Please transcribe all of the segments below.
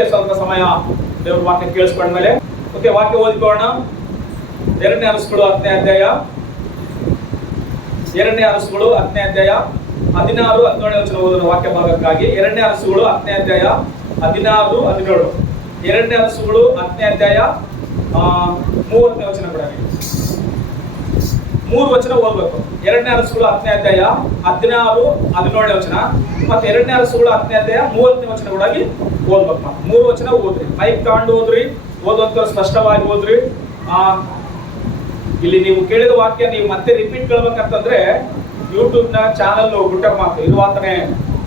Okay, ಸ್ವಲ್ಪ ಸಮಯ ದೇವ್ರ ವಾಕ್ಯ ಕೇಳಿಸ್ಕೊಂಡ್ಮೇಲೆ ಓಕೆ ವಾಕ್ಯ ಓದಿಕೊಳ್ಳೋಣ. 2ನೇ ಅರಸುಗಳು 10ನೇ ಅಧ್ಯಾಯ, 2ನೇ ಅರಸುಗಳು 10ನೇ ಅಧ್ಯಾಯ 16, 17 ವಚನ ಓದೋಣ ವಾಕ್ಯ ಭಾಗಕ್ಕಾಗಿ. 2ನೇ ಅರಸುಗಳು 10ನೇ ಅಧ್ಯಾಯ 16, 17. 2ನೇ ಅರಸುಗಳು 10ನೇ ಅಧ್ಯಾಯ 30ನೇ ವಚನ ಕೂಡ 3 ವಚನ ಓದ್ಬೇಕು. 2ನೇ ಅರಸುಗಳು 10ನೇ ಅಧ್ಯಾಯ 16, 17ನೇ ವಚನ ಮತ್ತೆ 2ನೇ ಅರಸುಗಳು 10ನೇ ಅಧ್ಯಾಯ 30ನೇ ವಚನ ಕೂಡ ಓದ್ಬೇಕು. 3 ವಚನ ಓದ್ರಿ, ಮೈಕ್ ತಗೊಂಡು ಓದ್ರಿ, ಓದುವಂತ ಸ್ಪಷ್ಟವಾಗಿ ಓದ್ರಿ. ಇಲ್ಲಿ ನೀವು ಕೇಳಿದ ವಾಕ್ಯ ನೀವು ಮತ್ತೆ ರಿಪೀಟ್ ಕೇಳ್ಬೇಕಂತಂದ್ರೆ ಯೂಟ್ಯೂಬ್ ನ ಚಾನಲ್ ಗುಡ್ಡ ಮಾತು ಇರುವಾತನೇ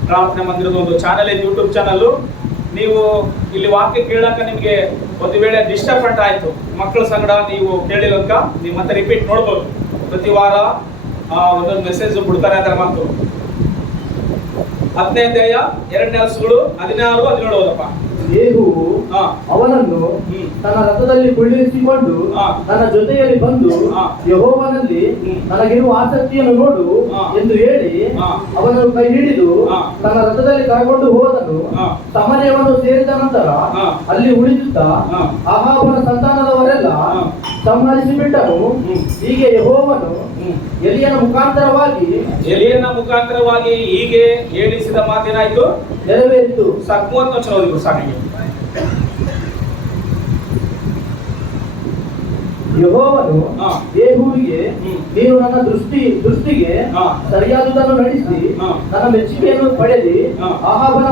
ಪ್ರಾರ್ಥನೆ ಮಂದಿರದ ಒಂದು ಚಾನಲ್ ಇದೆ, ಯೂಟ್ಯೂಬ್ ಚಾನಲ್. ನೀವು ಇಲ್ಲಿ ವಾಕ್ಯ ಕೇಳಾಕ ನಿಮ್ಗೆ ಒಂದು ವೇಳೆ ಡಿಸ್ಟರ್ಬೆಂಟ್ ಆಯ್ತು, ಮಕ್ಕಳ ಸಂಗಡ ನೀವು ಕೇಳಿಲಂಕ ನೀವು ಮತ್ತೆ ರಿಪೀಟ್ ನೋಡ್ಬೋದು. ಪ್ರತಿ ವಾರ ಒಂದೊಂದು ಮೆಸೇಜ್ ಬಿಡ್ತಾರೆ ಅದರ ಮಾತು. 10ನೇ ಅಧ್ಯಾಯ 2ನೇ ಅರಸುಗಳು 16, 17 ಓದಪ್ಪ. ಯೇಹುವು ಅವನನ್ನು ತನ್ನ ರಥದಲ್ಲಿ ಕುಳ್ಳಿರಿಸಿಕೊಂಡು ತನ್ನ ಜೊತೆಯಲ್ಲಿ ಬಂದು ಯೆಹೋವನಲ್ಲಿ ನನಗಿರುವ ಆಸಕ್ತಿಯನ್ನು ನೋಡು ಎಂದು ಹೇಳಿ ಅವನನ್ನು ಕೈ ಹಿಡಿದು ತನ್ನ ರಥದಲ್ಲಿ ಕರಕೊಂಡು ಹೋದನು. ಸಮರ್ಯವನ್ನು ಸೇರಿದ ನಂತರ ಅಲ್ಲಿ ಉಳಿದಿದ್ದ ಅಹಾಬನ ಸಂತಾನದವರೆಲ್ಲ ಸಂಹರಿಸಿ ಬಿಟ್ಟನು. ಹೀಗೆ ಯೆಹೋವನು ಎಲಿಯನ ಮುಖಾಂತರವಾಗಿ ಹೀಗೆ ಹೇಳಿಸಿದ ಮಾತೇನಾಯ್ತು? ನೆರವೇರಿತು. 30 ವಚನ ಓದಿದ್ರು ಸಾಕಿಗೆ. ಯೆಹೋವನು ಯೇಹುವಿಗೆ, ನೀನು ನನ್ನ ದೃಷ್ಟಿಗೆ ಸರಿಯಾದುದನ್ನು ನಡೆಸಿ ನನ್ನ ಮೆಚ್ಚುಗೆಯನ್ನು ಪಡೆದಿ ಅಹಾಬನ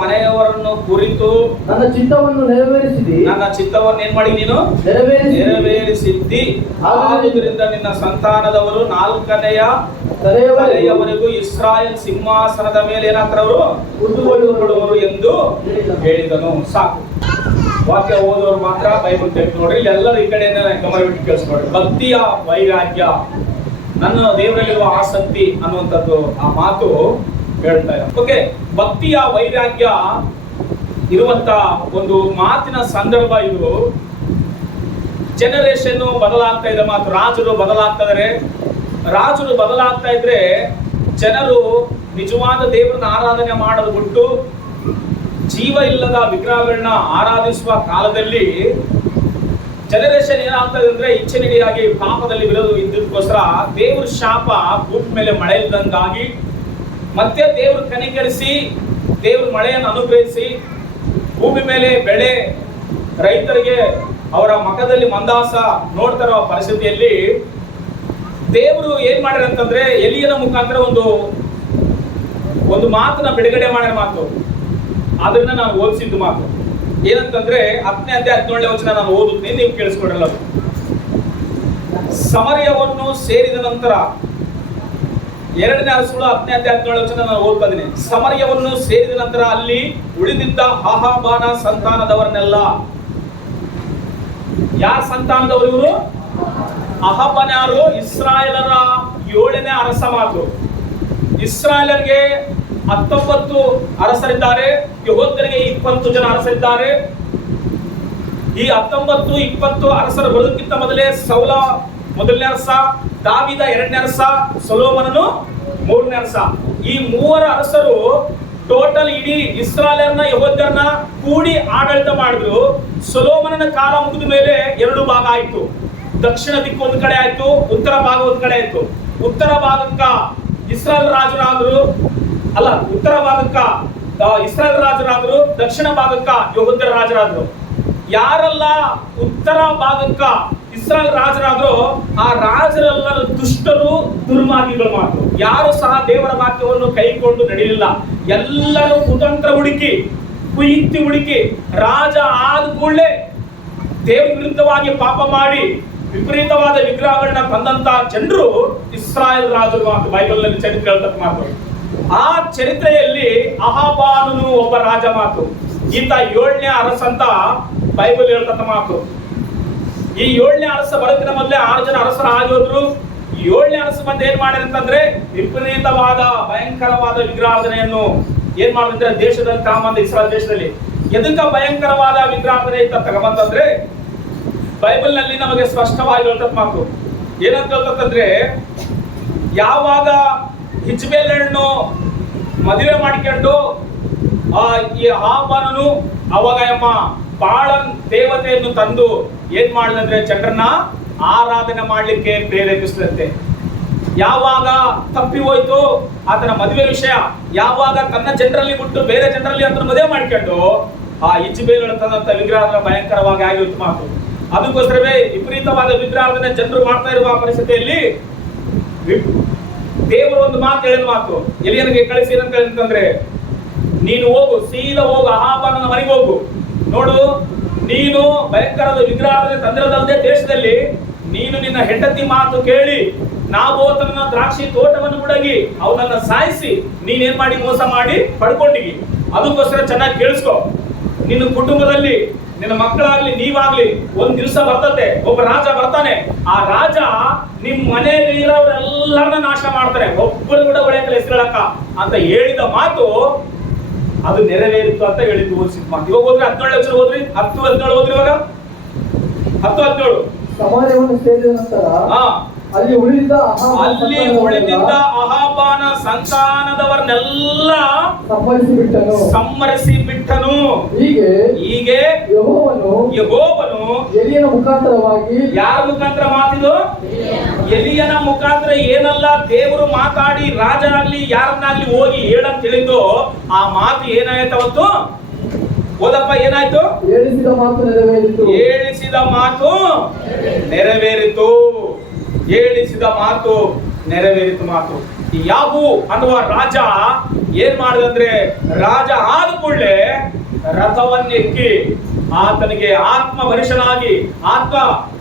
ಮನೆಯವರನ್ನು ಕುರಿತು ನನ್ನ ಚಿತ್ತವನ್ನು ನೆರವೇರಿಸಿದಿ. ನನ್ನ ಚಿತ್ತವನ್ನು ಏನ್ ಮಾಡಿ ನೀನು ನೆರವೇರಿಸಿದ್ದಿ. ಆದುದರಿಂದ ನಿನ್ನ ಸಂತಾನದವರು 4ನೇ ತಲೆಯವರೆಗೂ ಇಸ್ರಾಯೇಲ್ ಸಿಂಹಾಸನದ ಮೇಲೆ ಏನಾಗ್ತಾರವರು ಕುಳಿತುಕೊಳ್ಳುವರು ಎಂದು ಹೇಳಿದನು. ಸಾಕು. ವಾಕ್ಯ ಓದೋರು ಮಾತ್ರ ಬೈಬಲ್ ತೆಗೆದು ನೋಡ್ರಿ. ಎಲ್ಲರೂ ಈ ಕಡೆ ಗಮನ ಬಿಟ್ಟು ಕೆಲಸ ನೋಡ್ರಿ. ಭಕ್ತಿಯ ವೈರಾಗ್ಯ, ನನ್ನ ದೇವರಲ್ಲಿರುವ ಆಸಕ್ತಿ ಅನ್ನುವಂಥದ್ದು ಆ ಮಾತು ಹೇಳ್ತಾ ಇದೆ. ಓಕೆ, ಭಕ್ತಿಯ ವೈರಾಗ್ಯ ಇರುವಂತ ಒಂದು ಮಾತಿನ ಸಂದರ್ಭ ಇದು. ಜನರೇಷನ್ ಬದಲಾಗ್ತಾ ಇದೆ ಮಾತು. ರಾಜರು ಬದಲಾಗ್ತಾ ಇದ್ರೆ ಜನರು ನಿಜವಾದ ದೇವರನ್ನ ಆರಾಧನೆ ಮಾಡೋದು ಬಿಟ್ಟು ಜೀವ ಇಲ್ಲದ ವಿಗ್ರಹಗಳನ್ನ ಆರಾಧಿಸುವ ಕಾಲದಲ್ಲಿ ಜನರೇಷನ್ ಏನಾಗ್ತದೆ ಅಂದ್ರೆ ಇಚ್ಛೆನಿಡಿಯಾಗಿ ಪಾಪದಲ್ಲಿ ವಿರೋಧ ಇದ್ದಕ್ಕೋಸ್ಕರ ದೇವ್ರ ಶಾಪ ಭೂಮಿ ಮೇಲೆ ಮಳೆ ಇಲ್ಲದಂಗಾಗಿ ಮತ್ತೆ ದೇವ್ರ ಕನಿಕರಿಸಿ ದೇವ್ರ ಮಳೆಯನ್ನು ಅನುಗ್ರಹಿಸಿ ಭೂಮಿ ಮೇಲೆ ಬೆಳೆ ರೈತರಿಗೆ ಅವರ ಮುಖದಲ್ಲಿ ಮಂದಾಸ ನೋಡ್ತಾ ಇರೋ ಪರಿಸ್ಥಿತಿಯಲ್ಲಿ ದೇವರು ಏನ್ ಮಾಡ್ಯಾರ ಅಂತಂದ್ರೆ ಎಲಿಯನ ಮುಖಾಂತರ ಒಂದು ಮಾತನ್ನ ಬಿಡುಗಡೆ ಮಾಡಿದ ಮಾತು. ಅದನ್ನ ನಾನು ಓದಿಸಿದ್ದು ಮಾತು ಏನಂತಂದ್ರೆ 10ನೇ ಅಧ್ಯಾಯ 17ನೇ ವಚನ ನಾನು ಓದುತ್ತೀನಿ, ನೀವು ಕೇಳಿಸ್ಕೊಡ್ರಲ್ಲ. ಸಮರ್ಯವನ್ನು ಸೇರಿದ ನಂತರ 2ನೇ ಅರಸುಗಳು 10ನೇ ಅಧ್ಯಾಯ 17ನೇ ವಚನ ನಾನು ಓದ್ತಾ ಇದ್ದೀನಿ. ಸಮರ್ಯವನ್ನು ಸೇರಿದ ನಂತರ ಅಲ್ಲಿ ಉಳಿದಿದ್ದ ಅಹಾಬನ ಸಂತಾನದವರನ್ನೆಲ್ಲ, ಯಾರ ಸಂತಾನದವರು ಇವರು? ಅಹಾಬನ ಯಾರು? ಇಸ್ರಾಯೇಲರ 7ನೇ ಅರಸ ಮಾತು. ಇಸ್ರಾಯೇಲರಿಗೆ 19 ಅರಸರಿದ್ದಾರೆ, ಯೆಹೂದ್ಯರಿಗೆ 20 ಜನ ಅರಸರಿದ್ದಾರೆ. ಈ 19, 20 ಅರಸರು ಬರೋದಕ್ಕಿಂತ ಮೊದಲೇ ಸೌಲ 1ನೇ ಅರಸ, ದಾವೀದ 2ನೇ ಅರಸ, ಸೊಲೊಮೋನನು 3ನೇ ಅರಸ. ಈ 3 ಅರಸರು ಟೋಟಲ್ ಇಡೀ ಇಸ್ರಾಯೇಲರನ್ನ ಯೆಹೂದ್ಯರನ್ನ ಕೂಡಿ ಆಡಳಿತ ಮಾಡಿದ್ರು. ಸೊಲೊಮೋನನ ಕಾಲ ಮುಗಿದ ಮೇಲೆ 2 ಭಾಗ ಆಯ್ತು. ದಕ್ಷಿಣ ದಿಕ್ಕು ಒಂದು ಕಡೆ ಆಯ್ತು, ಉತ್ತರ ಭಾಗ ಒಂದು ಕಡೆ ಆಯ್ತು. ಉತ್ತರ ಭಾಗಕ್ಕ ಇಸ್ರಾಯೇಲ್ ರಾಜರಾದ್ರು, ಉತ್ತರ ಭಾಗಕ್ಕ ಇಸ್ರಾಯೇಲ್ ರಾಜರಾದ್ರು, ದಕ್ಷಿಣ ಭಾಗಕ್ಕ ಯೆಹೂದ್ಯರ ರಾಜರಾದ್ರು. ಯಾರೆಲ್ಲ ಉತ್ತರ ಭಾಗಕ್ಕ ಇಸ್ರಾಯೇಲ್ ರಾಜರಾದ್ರು ಆ ರಾಜರೆಲ್ಲರೂ ದುಷ್ಟರು, ದುರ್ಮಾರ್ಗಿಗಳು ಮಾತ್ರ. ಯಾರು ಸಹ ದೇವರ ವಾಕ್ಯವನ್ನು ಕೈಕೊಂಡು ನಡೆಯಲಿಲ್ಲ. ಎಲ್ಲರೂ ಕುತಂತ್ರ ಹುಡುಕಿ, ಕುಯುಕ್ತಿ ಹುಡುಕಿ, ರಾಜ ಆದ ಕೂಡಲೇ ದೇವರ ವಿರುದ್ಧವಾಗಿ ಪಾಪ ಮಾಡಿ ವಿಪರೀತವಾದ ವಿಗ್ರಹಗಳನ್ನ ತಂದಂತ ಜನರು ಇಸ್ರಾಯೇಲ್ ರಾಜರು ಮಾತು. ಬೈಬಲ್ ನಲ್ಲಿ ಚರಿತ್ರೆ ಹೇಳ್ತಕ್ಕ ಮಾತು. ಆ ಚರಿತ್ರೆಯಲ್ಲಿ ಅಹಾಬಾನನು ಒಬ್ಬ ರಾಜ ಮಾತು. ಈತ 7ನೇ ಅರಸ ಅಂತ ಬೈಬಲ್ ಹೇಳ್ತಕ್ಕ ಮಾತು. ಈ 7ನೇ ಅರಸ ಬರೋದಿನ ಮೊದಲೇ 6 ಜನ ಅರಸರ ಆಗೋದ್ರು. 7ನೇ ಅರಸ ಬಂದು ಏನ್ ಮಾಡ್ಯಾರ ಅಂತಂದ್ರೆ ವಿಪರೀತವಾದ ಭಯಂಕರವಾದ ವಿಗ್ರಹಾರಾಧನೆಯನ್ನು ಏನ್ ಮಾಡಿದ್ರೆ ದೇಶದಲ್ಲಿ ತಗೊಂಬಂದ, ಇಸ್ರಾಯೇಲ್ ದೇಶದಲ್ಲಿ. ಎದಕ್ಕ ಭಯಂಕರವಾದ ವಿಗ್ರಹಾರಾಧನೆ ಇತ್ತ ತಗೊಂಬಂತಂದ್ರೆ ಬೈಬಲ್ ನಲ್ಲಿ ನಮಗೆ ಸ್ಪಷ್ಟವಾಗಿ ಹೇಳ್ತಕ್ಕ ಮಾತು. ಏನಂತ ಹೇಳ್ತಂದ್ರೆ, ಯಾವಾಗ ಹಿಜ್ಬೇಲನ್ನು ಮದುವೆ ಮಾಡಿಕೊಂಡು ಈ ಆಹಾಬನನು ಅವಾಗ ಎಂಬ ಬಾಳನ್ ದೇವತೆಯನ್ನು ತಂದು ಏನ್ ಮಾಡಿದಂದ್ರೆ ಜನರನ್ನ ಆರಾಧನೆ ಮಾಡ್ಲಿಕ್ಕೆ ಪ್ರೇರೇಪಿಸಿದಂತೆ. ಯಾವಾಗ ತಪ್ಪಿ ಹೋಯ್ತು ಆತನ ಮದುವೆ ವಿಷಯ, ಯಾವಾಗ ತನ್ನ ಜನರಲ್ಲಿ ಬಿಟ್ಟು ಬೇರೆ ಜನರಲ್ಲಿ ಅಂತ ಮದುವೆ ಮಾಡ್ಕೊಂಡು ಆ ಇಜ್ಬೇಲ್ ತಂದಂತ ವಿಗ್ರಹ ಭಯಂಕರವಾಗಿ ಆಗಿತ್ತು ಮಾತು. ಅದಕ್ಕೋಸ್ಕರವೇ ವಿಪರೀತವಾದ ವಿಗ್ರಹಗಳನ್ನ ಜನರು ಮಾಡ್ತಾ ಇರುವ ಪರಿಸ್ಥಿತಿಯಲ್ಲಿ ದೇವರು ಒಂದು ಮಾತು ಹೇಳಿದ ಮಾತು, ಎಲಿಯನಿಗೆ ಕಳಿಸಿ ಅಂತ ಹೇಳಿದ್ರೆ, ನೀನು ಹೋಗು, ಸೀದಾ ಹೋಗು, ಅಹಾಬನ ಮನೆಗೆ ಹೋಗು. ನೋಡು, ನೀನು ಭಯಂಕರದ ವಿಗ್ರಹದ ತಂದಿರದಲ್ಲದೆ ದೇಶದಲ್ಲಿ ನೀನು ನಿನ್ನ ಹೆಂಡತಿ ಮಾತು ಕೇಳಿ ನಾಬೋತನ ದ್ರಾಕ್ಷಿ ತೋಟವನ್ನು ಹುಡುಗಿ ಅವನನ್ನ ಸಾಯಿಸಿ ನೀನೇನ್ ಮಾಡಿ ಮೋಸ ಮಾಡಿ ಪಡ್ಕೊಂಡಿಗಿ. ಅದಕ್ಕೋಸ್ಕರ ಚೆನ್ನಾಗಿ ಕೇಳಿಸ್ಕೊ. ನಿನ್ನ ಕುಟುಂಬದಲ್ಲಿ ನಿನ್ನ ಮಕ್ಕಳಾಗ್ಲಿ ನೀವಾಗ್ಲಿ ಒಂದ್ ದಿವಸ ಬರ್ತದೆ, ಒಬ್ಬ ರಾಜ ಬರ್ತಾನೆ. ಆ ರಾಜ ನಿಮ್ ಮನೆಯಲ್ಲಿ ಇರೋರೆಲ್ಲರನ್ನ ನಾಶ ಮಾಡ್ತಾರೆ, ಒಬ್ಬರು ಕೂಡ ಒಳ್ಳೆಯ ಹೆಸರಕ್ಕ ಅಂತ ಹೇಳಿದ ಮಾತು ಅದು ನೆರವೇರಿತ್ತು ಅಂತ ಹೇಳಿದ್ದು ಓದಿಸಿದ ಮಾತು. ಇವಾಗ ಹೋದ್ರೆ 17 ಲಕ್ಷ ಹೋದ್ರಿ, 10-17 ಹೋದ್ರಿ. ಇವಾಗ 10-17 ಸಮಾರ್ಯವನ್ನು ಸೇರಿದ ನಂತರ ಅಲ್ಲಿ ಉಳಿದಿದ್ದ ಅಹಾಬನ ಸಂತಾನದವರನ್ನೆಲ್ಲ ಸಂಹರಿಸಿ ಬಿಟ್ಟನು. ಹೀಗೆ ಯೆಹೋವನು ಎಲಿಯನ ಮುಖಾಂತರವಾಗಿ, ಯಾರ ಮುಖಾಂತರ ಮಾತಿದು? ಎಲಿಯನ ಮುಖಾಂತರ ಏನೆಲ್ಲ ದೇವರು ಮಾತಾಡಿ ರಾಜ ಆಗ್ಲಿ ಯಾರನ್ನಾಗ್ಲಿ ಹೋಗಿ ಹೇಳಂತ ಹೇಳಿದ್ದು ಆ ಮಾತು ಏನಾಯ್ತು ಅವತ್ತು? ಓದಪ್ಪ, ಏನಾಯ್ತು? ಹೇಳಿಸಿದ ಮಾತು ನೆರವೇರಿತು. ಹೇಳಿಸಿದ ಮಾತು ನೆರವೇರಿತು. ಹೇಳಿಸಿದ ಮಾತು ನೆರವೇರಿತು ಮಾತು. ಈ ಯಾಹೂ ಅನ್ನುವ ರಾಜ ಏನ್ ಮಾಡಿದಂದ್ರೆ, ರಾಜ ಆದ ಕೂಡಲೇ ರಥವನ್ನೆಕ್ಕಿ ಆತನಿಗೆ ಆತ್ಮ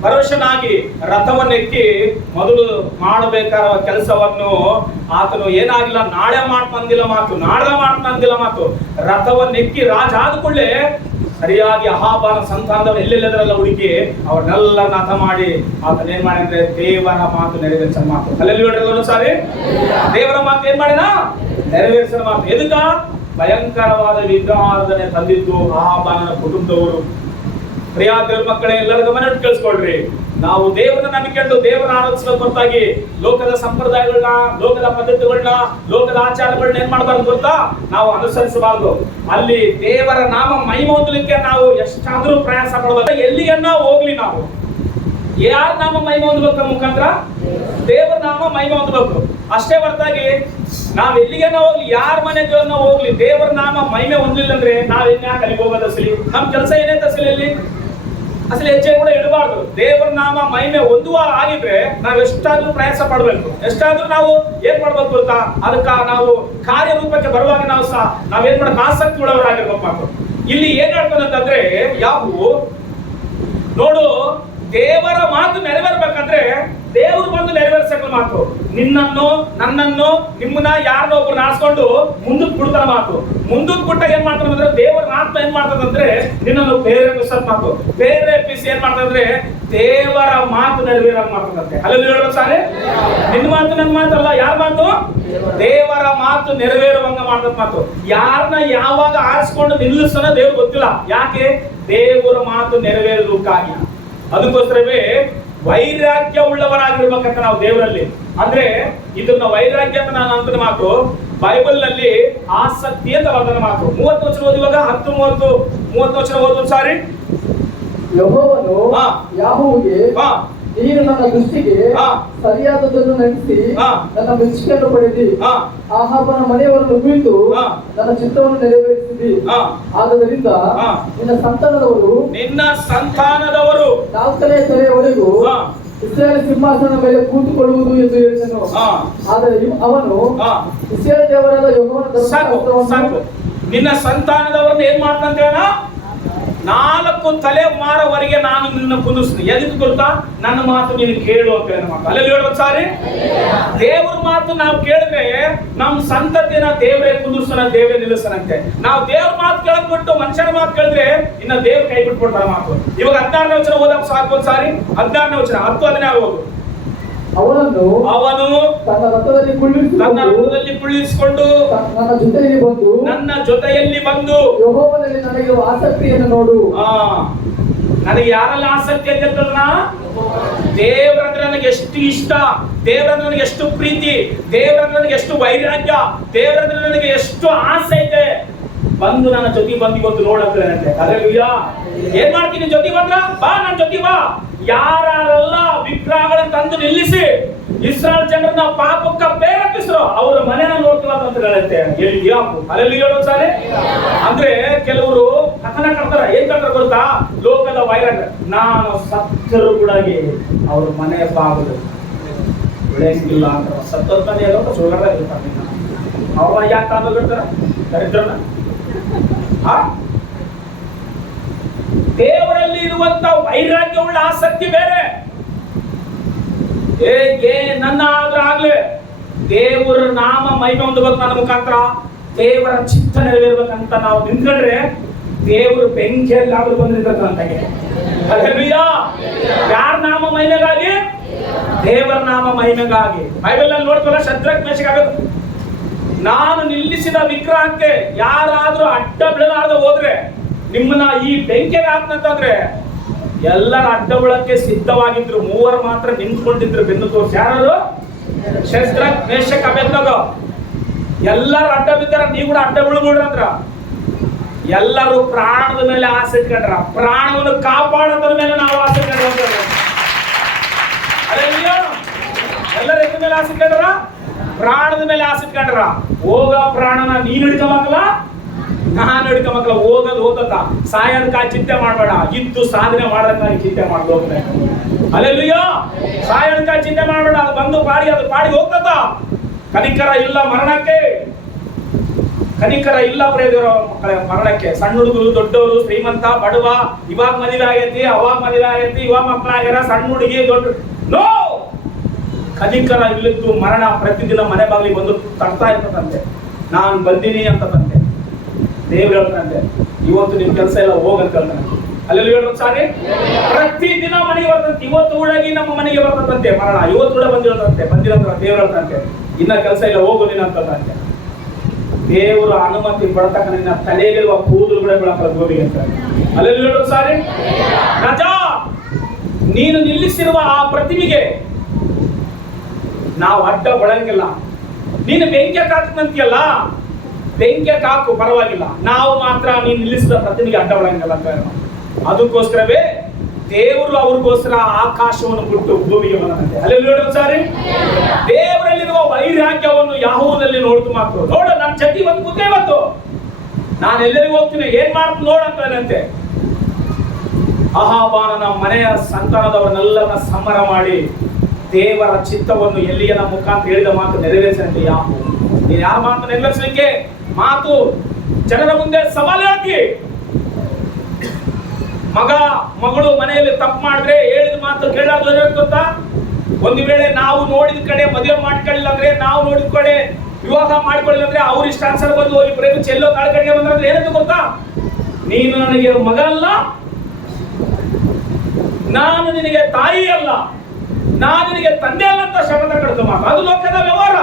ಭರವಶನಾಗಿ ರಥವನ್ನೆಕ್ಕಿ ಮೊದಲು ಮಾಡಬೇಕಾದ ಕೆಲಸವನ್ನು ಆತನು ಏನಾಗಿಲ್ಲ, ನಾಳೆ ಮಾಡ್ತಂದಿಲ್ಲ ಮಾತು, ನಾಡ್ದ ಮಾಡ್ತಂದಿಲ್ಲ ಮಾತು. ರಥವನ್ನೆಕ್ಕಿ ರಾಜ ಆದ ಕೂಡಲೇ ಸರಿಯಾಗಿ ಅಹಾಬನ ಸಂತಾನದವರು ಎಲ್ಲೆಲ್ಲದರೆಲ್ಲ ಹುಡುಕಿ ಅವ್ರನ್ನೆಲ್ಲ ನಾಥ ಮಾಡಿ ಆತನ ಏನ್ ಮಾಡಿದ್ರೆ ದೇವರ ಮಾತು ನೆರವೇರಿಸಿದ ಮಾತು. ಅಲ್ಲೆಲ್ಲ ಸಾರಿ ದೇವರ ಮಾತು ಏನ್ ಮಾಡಿದ? ನೆರವೇರಿಸಿದ ಮಾತು. ಎದಕ್ಕ? ಭಯಂಕರವಾದ ವಿಗ್ರಹಾರಾಧನೆ ತಂದಿದ್ದು ಅಹಾಬನ ಕುಟುಂಬದವರು. ಪ್ರಿಯ ದೇವ್ರ ಮಕ್ಕಳೇ, ಎಲ್ಲರ ಗಮನ ಕೇಳಿಸ್ಕೊಳ್ರಿ. ನಾವು ದೇವರನ್ನ ನಂಬಿಕೊಂಡು ದೇವರನ್ನ ಆರಾಧಿಸಲು ಹೊರತಾಗಿ ಲೋಕದ ಸಂಪ್ರದಾಯಗಳನ್ನ, ಲೋಕದ ಪದ್ಧತಿಗಳನ್ನ, ಲೋಕದ ಆಚಾರಗಳನ್ನ ಏನ್ ಮಾಡಬಾರ್ದು ಗೊತ್ತಾ? ನಾವು ಅನುಸರಿಸಬಾರ್ದು. ಅಲ್ಲಿ ದೇವರ ನಾಮ ಮಹಿಮೆ ಹೊಂದಲಿಕ್ಕೆ ನಾವು ಎಷ್ಟಾದ್ರೂ ಪ್ರಯಾಸ ಪಡಬೇಕು. ಎಲ್ಲಿಯನ್ನ ಹೋಗ್ಲಿ, ನಾವು ಯಾರ ನಾಮ ಮಹಿಮೆ ಹೊಂದಬೇಕು ಮುಖಾಂತರ? ದೇವರ ನಾಮ ಮಹಿಮೆ ಹೊಂದಬೇಕು ಅಷ್ಟೇ ಹೊರತಾಗಿ ನಾವ್ ಎಲ್ಲಿಗೆನ ಹೋಗ್ಲಿ, ಯಾರ ಮನೆಗೆ ಹೋಗ್ಲಿ, ದೇವರ ನಾಮ ಮಹಿಮೆ ಹೊಂದಲಿಲ್ಲ ಅಂದ್ರೆ ನಾವ್ ಇನ್ಯಾಕೆ ಅಲ್ಲಿಗೆ ಹೋಗೋದು? ಅಸಲಿ ನಮ್ ಕೆಲಸ ಏನೈತೆ? ಅಸಲಿ ಹೆಜ್ಜೆ ಕೂಡ ಇಡಬಾರ್ದು. ದೇವರ ನಾಮ ಮಹಿಮೆ ಹೊಂದುವ ಆಗಿದ್ರೆ ನಾವ್ ಎಷ್ಟಾದ್ರೂ ಪ್ರಯಾಸ ಪಡ್ಬೇಕು, ಎಷ್ಟಾದ್ರೂ ನಾವು ಏನ್ ಮಾಡ್ಬೇಕು ಗೊತ್ತಾ? ಅದಕ್ಕ ನಾವು ಕಾರ್ಯರೂಪಕ್ಕೆ ಬರುವಾಗ ನಾವು ಸಹ ನಾವೇನ್ ಮಾಡಕ್ ಆಸಕ್ತಿ ಉಳ್ಳವರಾಗಿರ್ಬೇಕು. ಇಲ್ಲಿ ಏನ್ ಹೇಳ್ತಾನಂತಂದ್ರೆ, ಯಾವ ನೋಡು, ದೇವರ ಮಾತು ನೆರವೇರ್ಬೇಕಂದ್ರೆ ದೇವರು ಬಂದು ನೆರವೇರಿಸಕ ಮಾತು. ನಿನ್ನನ್ನು, ನನ್ನನ್ನು, ನಿಮ್ಮನ್ನ ಯಾರನ್ನ ಒಬ್ರು ನಾಡ್ಸ್ಕೊಂಡು ಮುಂದಕ್ಕೆ ಬಿಡ್ತಾರ ಮಾತು. ಮುಂದಕ್ಕೆ ಬಿಟ್ಟಾಗ ಏನ್ ಮಾಡ್ತಾರ ಅಂದ್ರೆ ದೇವರ ಆತ್ಮ ಏನ್ ಮಾಡ್ತದಂದ್ರೆ ನಿನ್ನನ್ನು ಪ್ರೇರೇಪಿಸದ ಮಾತು. ಪ್ರೇರೇಪಿಸಿ ಏನ್ ಮಾಡ್ತಂದ್ರೆ ದೇವರ ಮಾತು ನೆರವೇರ ಮಾಡ್ತದಂತೆ. ಅಲ್ಲಿ ಹೇಳ್ಬೇಕು ಸಾರಿ, ನಿನ್ನ ಮಾತು ನನ್ನ ಮಾತಲ್ಲ, ಯಾರ ಮಾತು? ದೇವರ ಮಾತು ನೆರವೇರುವಂಗ ಮಾಡ್ತದ ಮಾತು. ಯಾರನ್ನ ಯಾವಾಗ ಆರಿಸ್ಕೊಂಡು ನಿಲ್ಲಿಸೋಣ ದೇವ್ರು ಗೊತ್ತಿಲ್ಲ. ಯಾಕೆ? ದೇವರ ಮಾತು ನೆರವೇರೋದಕ್ಕಾಗಿ. ಅದಕ್ಕೋಸ್ಕರವೇ ವೈರಾಗ್ಯ ಉಳ್ಳವರಾಗಿರ್ಬೇಕಂತ ನಾವು ದೇವರಲ್ಲಿ. ಅಂದ್ರೆ ಇದನ್ನ ವೈರಾಗ್ಯ ಅಂತ ನಾನು ಅಂತಿನ ಮಾತು ಬೈಬಲ್ ನಲ್ಲಿ ಆಸಕ್ತಿ ಅಂತ ಬರ್ತದ ಮಾತು. 30 ವಚನ ಓದುವಾಗ 10-30 ವಚನ ಓದೋದು ಸಾರಿ. ಯೆಹೋವನು ಯಾಹೂಗೆ, ನೀನು ನನ್ನ ದೃಷ್ಟಿಗೆ ಸರಿಯಾದದನ್ನು ನಡೆಸಿ ನನ್ನ ಮೆಚ್ಚುಗೆಯನ್ನು ಪಡೆದಿ, ಆಹಾಬನ ಮನೆಯವರನ್ನು ಕುರಿತು ನನ್ನ ಚಿತ್ತವನ್ನು ನೆರವೇರಿಸಿದಿ. ಆದ್ದರಿಂದ ನಿನ್ನ ಸಂತಾನದವರು 4ನೇ ತಲೆಯವರೆಗೂ ಇಸ್ರಾಯೇಲ್ ಸಿಂಹಾಸನದ ಮೇಲೆ ಕೂತುಕೊಳ್ಳುವುದು ಎಂದು ಹೇಳಿದನು. ಆದರೆ ಅವನು ಇಸ್ರಾಯೇಲ್ ದೇವರಾದ ಯೆಹೋವನ ಧರ್ಮಶಾಸ್ತ್ರವನ್ನು, ನಿನ್ನ ಸಂತಾನದವರನ್ನು ಏನ್ ಮಾಡ್ತಂತ? 4 ತಲೆಮಾರವರೆಗೆ ನಾನು ನಿನ್ನ ಕುಂದಿಸ್ತೀನಿ. ಎದಕ್ಕೆ ಗೊತ್ತಾ? ನನ್ನ ಮಾತು ನೀನು ಕೇಳು ಅಂತ ಹೇಳಿ ಮಾತು. ಅಲ್ಲಿ ಹೇಳೋದು ಸಾರಿ, ದೇವ್ರ ಮಾತು ನಾವು ಕೇಳಿದ್ರೆ ನಮ್ ಸಂತತಿನ ದೇವರೇ ಕುಂದಿಸ್ತಾನ, ದೇವರೇ ನಿಲ್ಲಿಸ್ತಾನಂತೆ. ನಾವು ದೇವ್ರ ಮಾತು ಕೇಳಕ್ ಬಿಟ್ಟು ಮನುಷ್ಯನ ಮಾತು ಕೇಳಿದ್ರೆ ಇನ್ನ ದೇವ್ರ ಕೈ ಬಿಟ್ಬಿಡ್ತಾರ ಮಾತು. ಇವಾಗ 16ನೇ ವಚನ ಓದಕ್ ಸಾಕು ಒಂದು ಸಾರಿ. 16ನೇ ವಚನ 10-16 ಓದು. ಅವನು ತನ್ನ ರಥದಲ್ಲಿ ಕುಳ್ಳಿರಿಸಿಕೊಂಡು ನನ್ನ ಜೊತೆಯಲ್ಲಿ ಬಂದು ಯೆಹೋವನಲ್ಲಿ ನನಗಿರುವ ಆಸಕ್ತಿಯನ್ನು ನೋಡು. ನನಗೆ ಯಾರೆಲ್ಲ ಆಸಕ್ತಿ ಅಂತ? ದೇವರಂದ್ರೆ ನನಗೆ ಎಷ್ಟು ಇಷ್ಟ, ದೇವರಂದ್ರೆ ನನಗೆ ಎಷ್ಟು ಪ್ರೀತಿ, ದೇವರಂದ್ರೆ ನನಗೆ ಎಷ್ಟು ವೈರಾಗ್ಯ, ದೇವರಂದ್ರೆ ನನಗೆ ಎಷ್ಟು ಆಸೆ ಇದೆ. ಬಂದು ನನ್ನ ಜೊತೆ ಬಂದು ಇವತ್ತು ನೋಡಂತೆ. ಹಲ್ಲೆಲೂಯಾ. ಏನ್ ಮಾಡ್ತೀನಿ ಜೊತೆ ಬಂದ್ರ? ಬಾ ನನ್ನ ಜೊತೆ ಬಾ. ಯಾರೆಲ್ಲ ವಿಗ್ರಹಗಳನ್ನ ತಂದು ನಿಲ್ಲಿಸಿ ಇಸ್ರಾಯೇಲ್ ಜನರನ್ನ ಪಾಪಕ್ಕೆ ಪ್ರೇರೇಪಿಸ್ರು ಅವರ ಮನೆಯನ್ನ ನೋಡ್ಕೊಳ್ಳೋದು ಅಂತ ಹೇಳುತ್ತೆ. ಹಲ್ಲೆಲೂಯಾ. ಸಾರಿ ಅಂದ್ರೆ ಕೆಲವರು ಕಥನ ಕಟ್ತಾರೆ. ಏನ್ ಕಟ್ತಾರೆ ಗೊತ್ತಾ? ಲೋಕದ ವೈರಾಗ್ಯ. ನಾನು ಸತ್ತರು ಕೂಡ ಅವ್ರ ಮನೆ ಬಾಗಿಲು ಬೆಳೆಯಂಗಿಲ್ಲ ಅಂತ ಸತ್ತೋರ್ತಾನೆ ಸುಳ್ಳ ಇರ್ತಾರೆ. ಅವ್ರ ಯಾಕೆ ಕಾದು ಬಿಡ್ತಾರ ದರಿದ್ರನ? ದೇವರಲ್ಲಿ ಇರುವಂತ ವೈರಾಗ್ಯವುಳ್ಳ ಆಸಕ್ತಿ ಬೇರೆ. ಹೇಗೆ ನನ್ನ ಆದ್ರೂ ಆಗ್ಲಿ ದೇವರ ನಾಮ ಮಹಿಮೆ ಹೊಂದಬೇಕು ನನ್ನ ಮುಖಾಂತರ, ದೇವರ ಚಿತ್ತ ನೆರವೇರ್ಬೇಕಂತ ನಾವು ನಿಂತ್ಕೊಂಡ್ರೆ ದೇವರು ಬೆಂಕಿಯಲ್ಲಿ ಆದ್ರೂ ಬಂದು ನಿಂತ್ಕೊಂತಾಗೆ. ಹಲ್ಲೆಲೂಯಾ. ಯಾರ ನಾಮ ಮಹಿಮೆಗಾಗಿ? ದೇವರ ನಾಮ ಮಹಿಮೆಗಾಗಿ. ಬೈಬಲ್ ನಲ್ಲಿ ನೋಡ್ಕೊಳ್ಳ ಶದ್ರಕ್ ಮೇಷಕ್ ಆಗೋದು. ನಾನು ನಿಲ್ಲಿಸಿದ ವಿಗ್ರಹಕ್ಕೆ ಯಾರಾದ್ರೂ ಅಡ್ಡ ಬೀಳಲಾರದೆ ಹೋದ್ರೆ ನಿಮ್ಮನ್ನ ಈ ಬೆಂಕಿಗೆ ಹಾಕ್ನಂತಂದ್ರೆ ಎಲ್ಲರ ಅಡ್ಡ ಬೀಳಕ್ಕೆ ಸಿದ್ಧವಾಗಿದ್ರು. ಮೂವರು ಮಾತ್ರ ನಿಂತ್ಕೊಂಡಿದ್ರು ಬೆನ್ನು ತೋರಿಸಿ. ಯಾರು? Shadrach Meshach Abednego. ಎಲ್ಲರೂ ಅಡ್ಡ ಬಿದ್ದಾರ, ನೀವು ಕೂಡ ಅಡ್ಡ ಬೀಳ್ಬಿಡ್ರಿ ಅಂದ್ರ. ಎಲ್ಲರೂ ಪ್ರಾಣದ ಮೇಲೆ ಆಸೆ ಇಟ್ಕೊಂಡ್ರ. ಪ್ರಾಣವನ್ನು ಕಾಪಾಡೋದ್ರ ಮೇಲೆ ನಾವು ಆಸೆ ಇಟ್ಕೊಂಡ್ರ. ಎಲ್ಲರ ಎತ್ತ ಮೇಲೆ ಆಸೆ ಇಟ್ಕೊಂಡ್ರ? ಪ್ರಾಣದ ಮೇಲೆ ಆಸೆ ಇಟ್ಕೊಂಡ್ರ. ಹೋಗ ಪ್ರಾಣನ ನೀನ್ ಹಿಡ್ಕೊಂಬಕ್ಲ, ನಾನು ಹಿಡ್ಕೊಂಬಕ್ಲ. ಹೋಗೋದು ಹೋಗತ್ತ. ಸಾಯೋದಕ್ಕಾಗಿ ಚಿಂತೆ ಮಾಡಬೇಡ, ಇದ್ದು ಸಾಧನೆ ಮಾಡೋದಕ್ಕಾಗಿ ಚಿಂತೆ ಮಾಡ್ಬೇಕು. ಹಲ್ಲೆಲೂಯಾ. ಸಾಯೋದಕ್ಕಾಗಿ ಚಿಂತೆ ಮಾಡಬೇಡ, ಅದು ಬಂದು ಅದು ಪಾಡಿಗೆ ಹೋಗ್ತದ. ಕನಿಕರ ಇಲ್ಲ ಮರಣಕ್ಕೆ, ಕನಿಕರ ಇಲ್ಲ ಪ್ರೇದರ ಮಕ್ಕಳ ಮರಣಕ್ಕೆ. ಸಣ್ಣ ಹುಡುಗರು, ದೊಡ್ಡವರು, ಶ್ರೀಮಂತ, ಬಡವ, ಇವಾಗ ಮದುವೆ ಆಗೈತಿ, ಅವಾಗ ಮದುವೆ ಆಗೈತಿ, ಇವಾಗ ಮಕ್ಕಳಾಗ್ಯಾರ, ಸಣ್ಣ ಹುಡುಗಿ, ದೊಡ್ಡ ನೋ ಕನಿಕರ ಇಲ್ಲಿದ್ದು ಮರಣ ಪ್ರತಿದಿನ ಮನೆ ಬಾಗಿಲಿಗೆ ಬಂದು ತಡ್ತಾ ಇರ್ತದಂತೆ. ನಾನು ಬಂದಿನಿ ಅಂತಂತೆ ದೇವ್ರು ಹೇಳ್ತಾನಂತೆ. ಇವತ್ತು ನಿಮ್ ಕೆಲಸ ಎಲ್ಲ ಹೋಗಂತ ಹೇಳ್ತಾನೆ. ಅಲ್ಲೆಲ್ಲ ಹೇಳೋದು ಸಾರಿ. ಪ್ರತಿದಿನ ಮನೆಗೆ ಬರ್ತಂತೆ. ಇವತ್ತು ಉಳಗಿ ನಮ್ಮ ಮನೆಗೆ ಬರ್ತಂತೆ ಮರಣ. ಇವತ್ತು ಕೂಡ ಬಂದಿರೋದಂತೆ. ಬಂದಿರೋದ್ರ ದೇವ್ರು ಹೇಳ್ತಾನಂತೆ ಇನ್ನ ಕೆಲಸ ಇಲ್ಲ, ಹೋಗು ನೀನು ಅಂತಂತೆ. ದೇವರು ಅನುಮತಿ ಪಡ್ತಕ್ಕ ನಿನ್ನ ತಲೆಯಲ್ಲಿರುವ ಕೂದಲು ಕೂಡ ಬೆಳಕಲ್ಲ ಗೋಬಿಗೆ ಅಂತ. ಅಲ್ಲೆಲ್ಲ ಹೇಳೋದು ಸಾರಿ. ರಾಜಾ, ನೀನು ನಿಲ್ಲಿಸಿರುವ ಆ ಪ್ರತಿಮೆಗೆ ನಾವು ಅಡ್ಡ ಬಳಂಗಿಲ್ಲ. ನೀನು ಬೆಂಕಿ ಹಾಕಂತೀಯಲ್ಲ, ಬೆಂಕಿ ಹಾಕು ಪರವಾಗಿಲ್ಲ, ನಾವು ಮಾತ್ರ ನೀನು ನಿಲ್ಲಿಸಿದ ಪ್ರತಿಮೆಗೆ ಅಡ್ಡ ಬಳಂಗಿಲ್ಲ ಅಂತ. ಅದಕ್ಕೋಸ್ಕರವೇ ದೇವರು ಅವ್ರಿಗೋಸ್ಕರ ಆಕಾಶವನ್ನು ಬಿಟ್ಟು ಭೂಮಿಗೆ ಬಂದಂತೆ. ಅಲ್ಲಿ ಸಾರಿ. ದೇವರಲ್ಲಿರುವ ವೈರಾಗ್ಯವನ್ನು ಯಾಹೂದಲ್ಲಿ ನೋಡ್ತು ಮಾತ್ರ. ನೋಡ ನನ್ನ ಜೊತೆ ಒಂದು ಕೂತೆ ಇವತ್ತು ನಾನು ಎಲ್ಲರಿಗೂ ಹೋಗ್ತೀನಿ, ಏನ್ ಮಾಡ್ತೀನಿ ನೋಡಂತೆ. ಅಹಾಬಾನನ ಮನೆಯ ಸಂತಾನದವರನ್ನೆಲ್ಲರನ್ನ ಸಂಹಾರ ಮಾಡಿ ದೇವರ ಚಿತ್ತವನ್ನು ಎಲ್ಲಿಯನ ಮುಖಾಂತರ ಹೇಳಿದ ಮಾತು ನೆರವೇರಿಸಂತೆ. ಯಾಹೂ ನೀನು ಯಾರ ಮಾತು ನೆರವೇರಿಸಲಿಕ್ಕೆ ಮಾತು ಜನರ ಮುಂದೆ ಸವಾಲು ಹೇಳ್ತಿ. ಮಗ ಮಗಳು ಮನೆಯಲ್ಲಿ ತಪ್ಪು ಮಾಡಿದ್ರೆ ಹೇಳಿದ ಮಾತು ಕೇಳೋದು ಗೊತ್ತಾ? ಒಂದು ವೇಳೆ ನಾವು ನೋಡಿದ ಕಡೆ ಮದುವೆ ಮಾಡ್ಕೊಳ್ಳಿಲ್ಲ ಅಂದ್ರೆ, ನಾವು ನೋಡಿದ ಕಡೆ ವಿವಾಹ ಮಾಡ್ಕೊಳ್ಳಿಲ್ಲ ಅಂದ್ರೆ, ಅವ್ರ ಇಷ್ಟಾನುಸಾರ ಬಂದು ಹೋಗಿ ಪ್ರೇಮಿಸಿ ಎಲ್ಲೋ ತಾಳ್ಕಡೆಗೆ ಬಂದ್ರೆ ಏನಂತ ಗೊತ್ತಾ? ನೀನು ನನಗೆ ಮಗ ಅಲ್ಲ, ನಾನು ನಿನಗೆ ತಾಯಿ ಅಲ್ಲ, ನಾನು ನಿನಗೆ ತಂದೆ ಅಲ್ಲ ಅಂತ ಶಪಥ ಕಡಿದು ಮಾತು. ಅದು ಲೋಕದ ವ್ಯವಹಾರ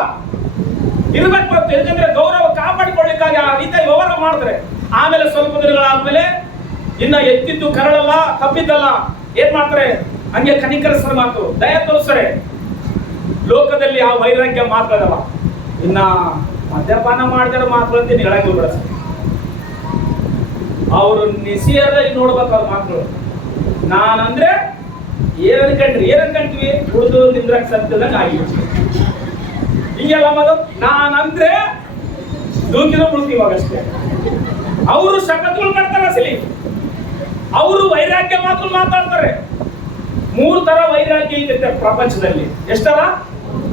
ಇರ್ಬೇಕು. ಯಾಕಂದ್ರೆ ಗೌರವ ಕಾಪಾಡಿಕೊಳ್ಳಿಕ್ಕಾಗಿ ಆ ರೀತಿಯ ವ್ಯವಹಾರ ಮಾಡಿದ್ರೆ ಆಮೇಲೆ ಸ್ವಲ್ಪ ದಿನಗಳಾದ್ಮೇಲೆ ಇನ್ನ ಎತ್ತಿದ್ದು ಕರಳಲ್ಲ, ತಪ್ಪಿದ್ದಲ್ಲ, ಏನ್ ಮಾಡ್ತಾರೆ? ಹಂಗೆ ಕನಿಕರಿಸರ ಮಾತು, ದಯ ತೋರಿಸ್ತಾರೆ. ಲೋಕದಲ್ಲಿ ಆ ವೈರಾಗ್ಯ ಮಾತಾಡಲ್ಲ. ಇನ್ನ ಮದ್ಯಪಾನ ಮಾಡಿದ್ರೆ ಮಾತುಗಳಂತೆ ಹೇಳಂಗಿಲ್ಲ ಬಿಡ. ಅವರು ನಿಸಿಯರಲ್ಲಿ ನೋಡ್ಬೇಕು ಅವ್ರ ಮಾತುಗಳು. ನಾನಂದ್ರೆ ಏನನ್ಕಂಡ್ವಿ ಹುಡುದು ನಿಂದ್ರಕ್ ಸತ್ತದಂಗ ಆಗಿತ್ತು. ಹಿಂಗೆಲ್ಲ ಮದು ನಾನಂದ್ರೆ ದೂಕಿನ ಬಿಡ್ತೀವಾಗಷ್ಟೇ. ಅವರು ಶಪಥಗಳು ಮಾಡ್ತಾರೆ ಅಸಲಿ. ಅವರು ವೈರಾಗ್ಯ ಮಾತು ಮಾತಾಡ್ತಾರೆ. 3 ತರ ವೈರಾಗ್ಯ ಇದೆ ಪ್ರಪಂಚದಲ್ಲಿ. ಎಷ್ಟರ?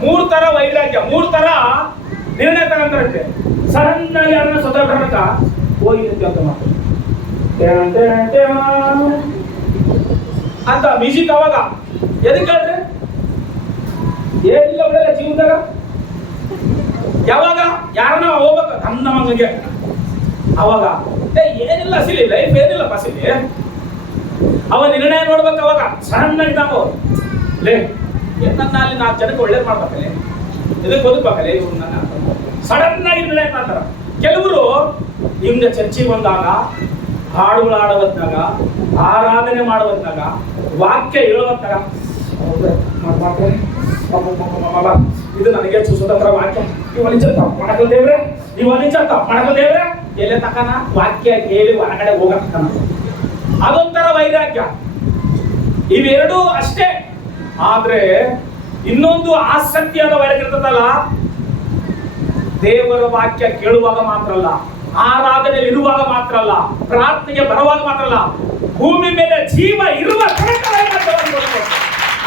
3 ತರ ವೈರಾಗ್ಯ, 3 ತರ ನಿರ್ಣಯ ತಗೊಂತಾರಂತೆ. ಸಡನ್ ಆಗಿ ಯಾರನ್ನ ಸದರ್ಕ ಹೋಗಿ ಅಂತ ಮಾತು ಅಂತ ಮ್ಯೂಸಿಕ್. ಅವಾಗ ಎದಕ್ಕೆ ಹೇಳ್ರಿ? ಏನಿಲ್ಲ ಒಳ್ಳೆ ಜೀವನದಾಗ ಯಾವಾಗ ಯಾರನ್ನ ಹೋಗ್ಬೇಕ ನನ್ನ ಮಗನಿಗೆ ಅವಾಗ ಏನಿಲ್ಲ ಅಸಿಲಿ, ಲೈಫ್ ಏನಿಲ್ಲ ಬಸಿಲಿ. ಅವ ನಿರ್ಣಯ ನೋಡ್ಬೇಕು. ಅವಾಗ ಸಣ್ಣ ನಾವು ಲೇ ಏನನ್ನ ಅಲ್ಲಿ 4 ಜನಕ್ಕೆ ಒಳ್ಳೇದು ಮಾಡ್ಬೇಕಲ್ಲೇ, ಇದಕ್ಕೆ ಬದುಕ್ಬೇಕಲ್ಲೇ ಇವ್ರು ನನ್ನ ಸಡನ್ ಆಗಿ ನಿರ್ಣಯ ಮಾಡ್ತಾರ. ಕೆಲವರು ಹಿಂಗೆ ಚರ್ಚೆಗೆ ಬಂದಾಗ, ಹಾಡುಗಳು ಆಡೋದ್ನಾಗ, ಆರಾಧನೆ ಮಾಡೋದ್ನಾಗ, ವಾಕ್ಯ ಹೇಳೋದ್ನಾಗ ಇದು ನನಗೆ ಸುಸೂತ್ರ ವಾಕ್ಯ. ನೀವು ಅನಿಚತ್ತ ಮಾಡಕಲ್ ದೇವ್ರೆ, ನೀವು ಅನಿಚತ್ತ ಮಾಡಕಲ್ ದೇವ್ರೆ, ಎಲೆ ತಕನ ವಾಕ್ಯ ಕೇಳಿ ಹೊರಗಡೆ ಹೋಗತಕ್ಕನ, ಅದೊಂಥರ ವೈರಾಗ್ಯ. ಇವೆರಡೂ ಅಷ್ಟೇ. ಆದ್ರೆ ಇನ್ನೊಂದು ಆಸಕ್ತಿಯಾದ ವೈರಾಗ್ಯ ಇರ್ತದಲ್ಲ, ದೇವರ ವಾಕ್ಯ ಕೇಳುವಾಗ ಮಾತ್ರ ಅಲ್ಲ, ಆರಾಧನೆಯಲ್ಲಿ ಇರುವಾಗ ಮಾತ್ರ ಅಲ್ಲ, ಪ್ರಾರ್ಥನೆಗೆ ಬರುವಾಗ ಮಾತ್ರ ಅಲ್ಲ, ಭೂಮಿ ಮೇಲೆ ಜೀವ ಇರುವ ತನಕ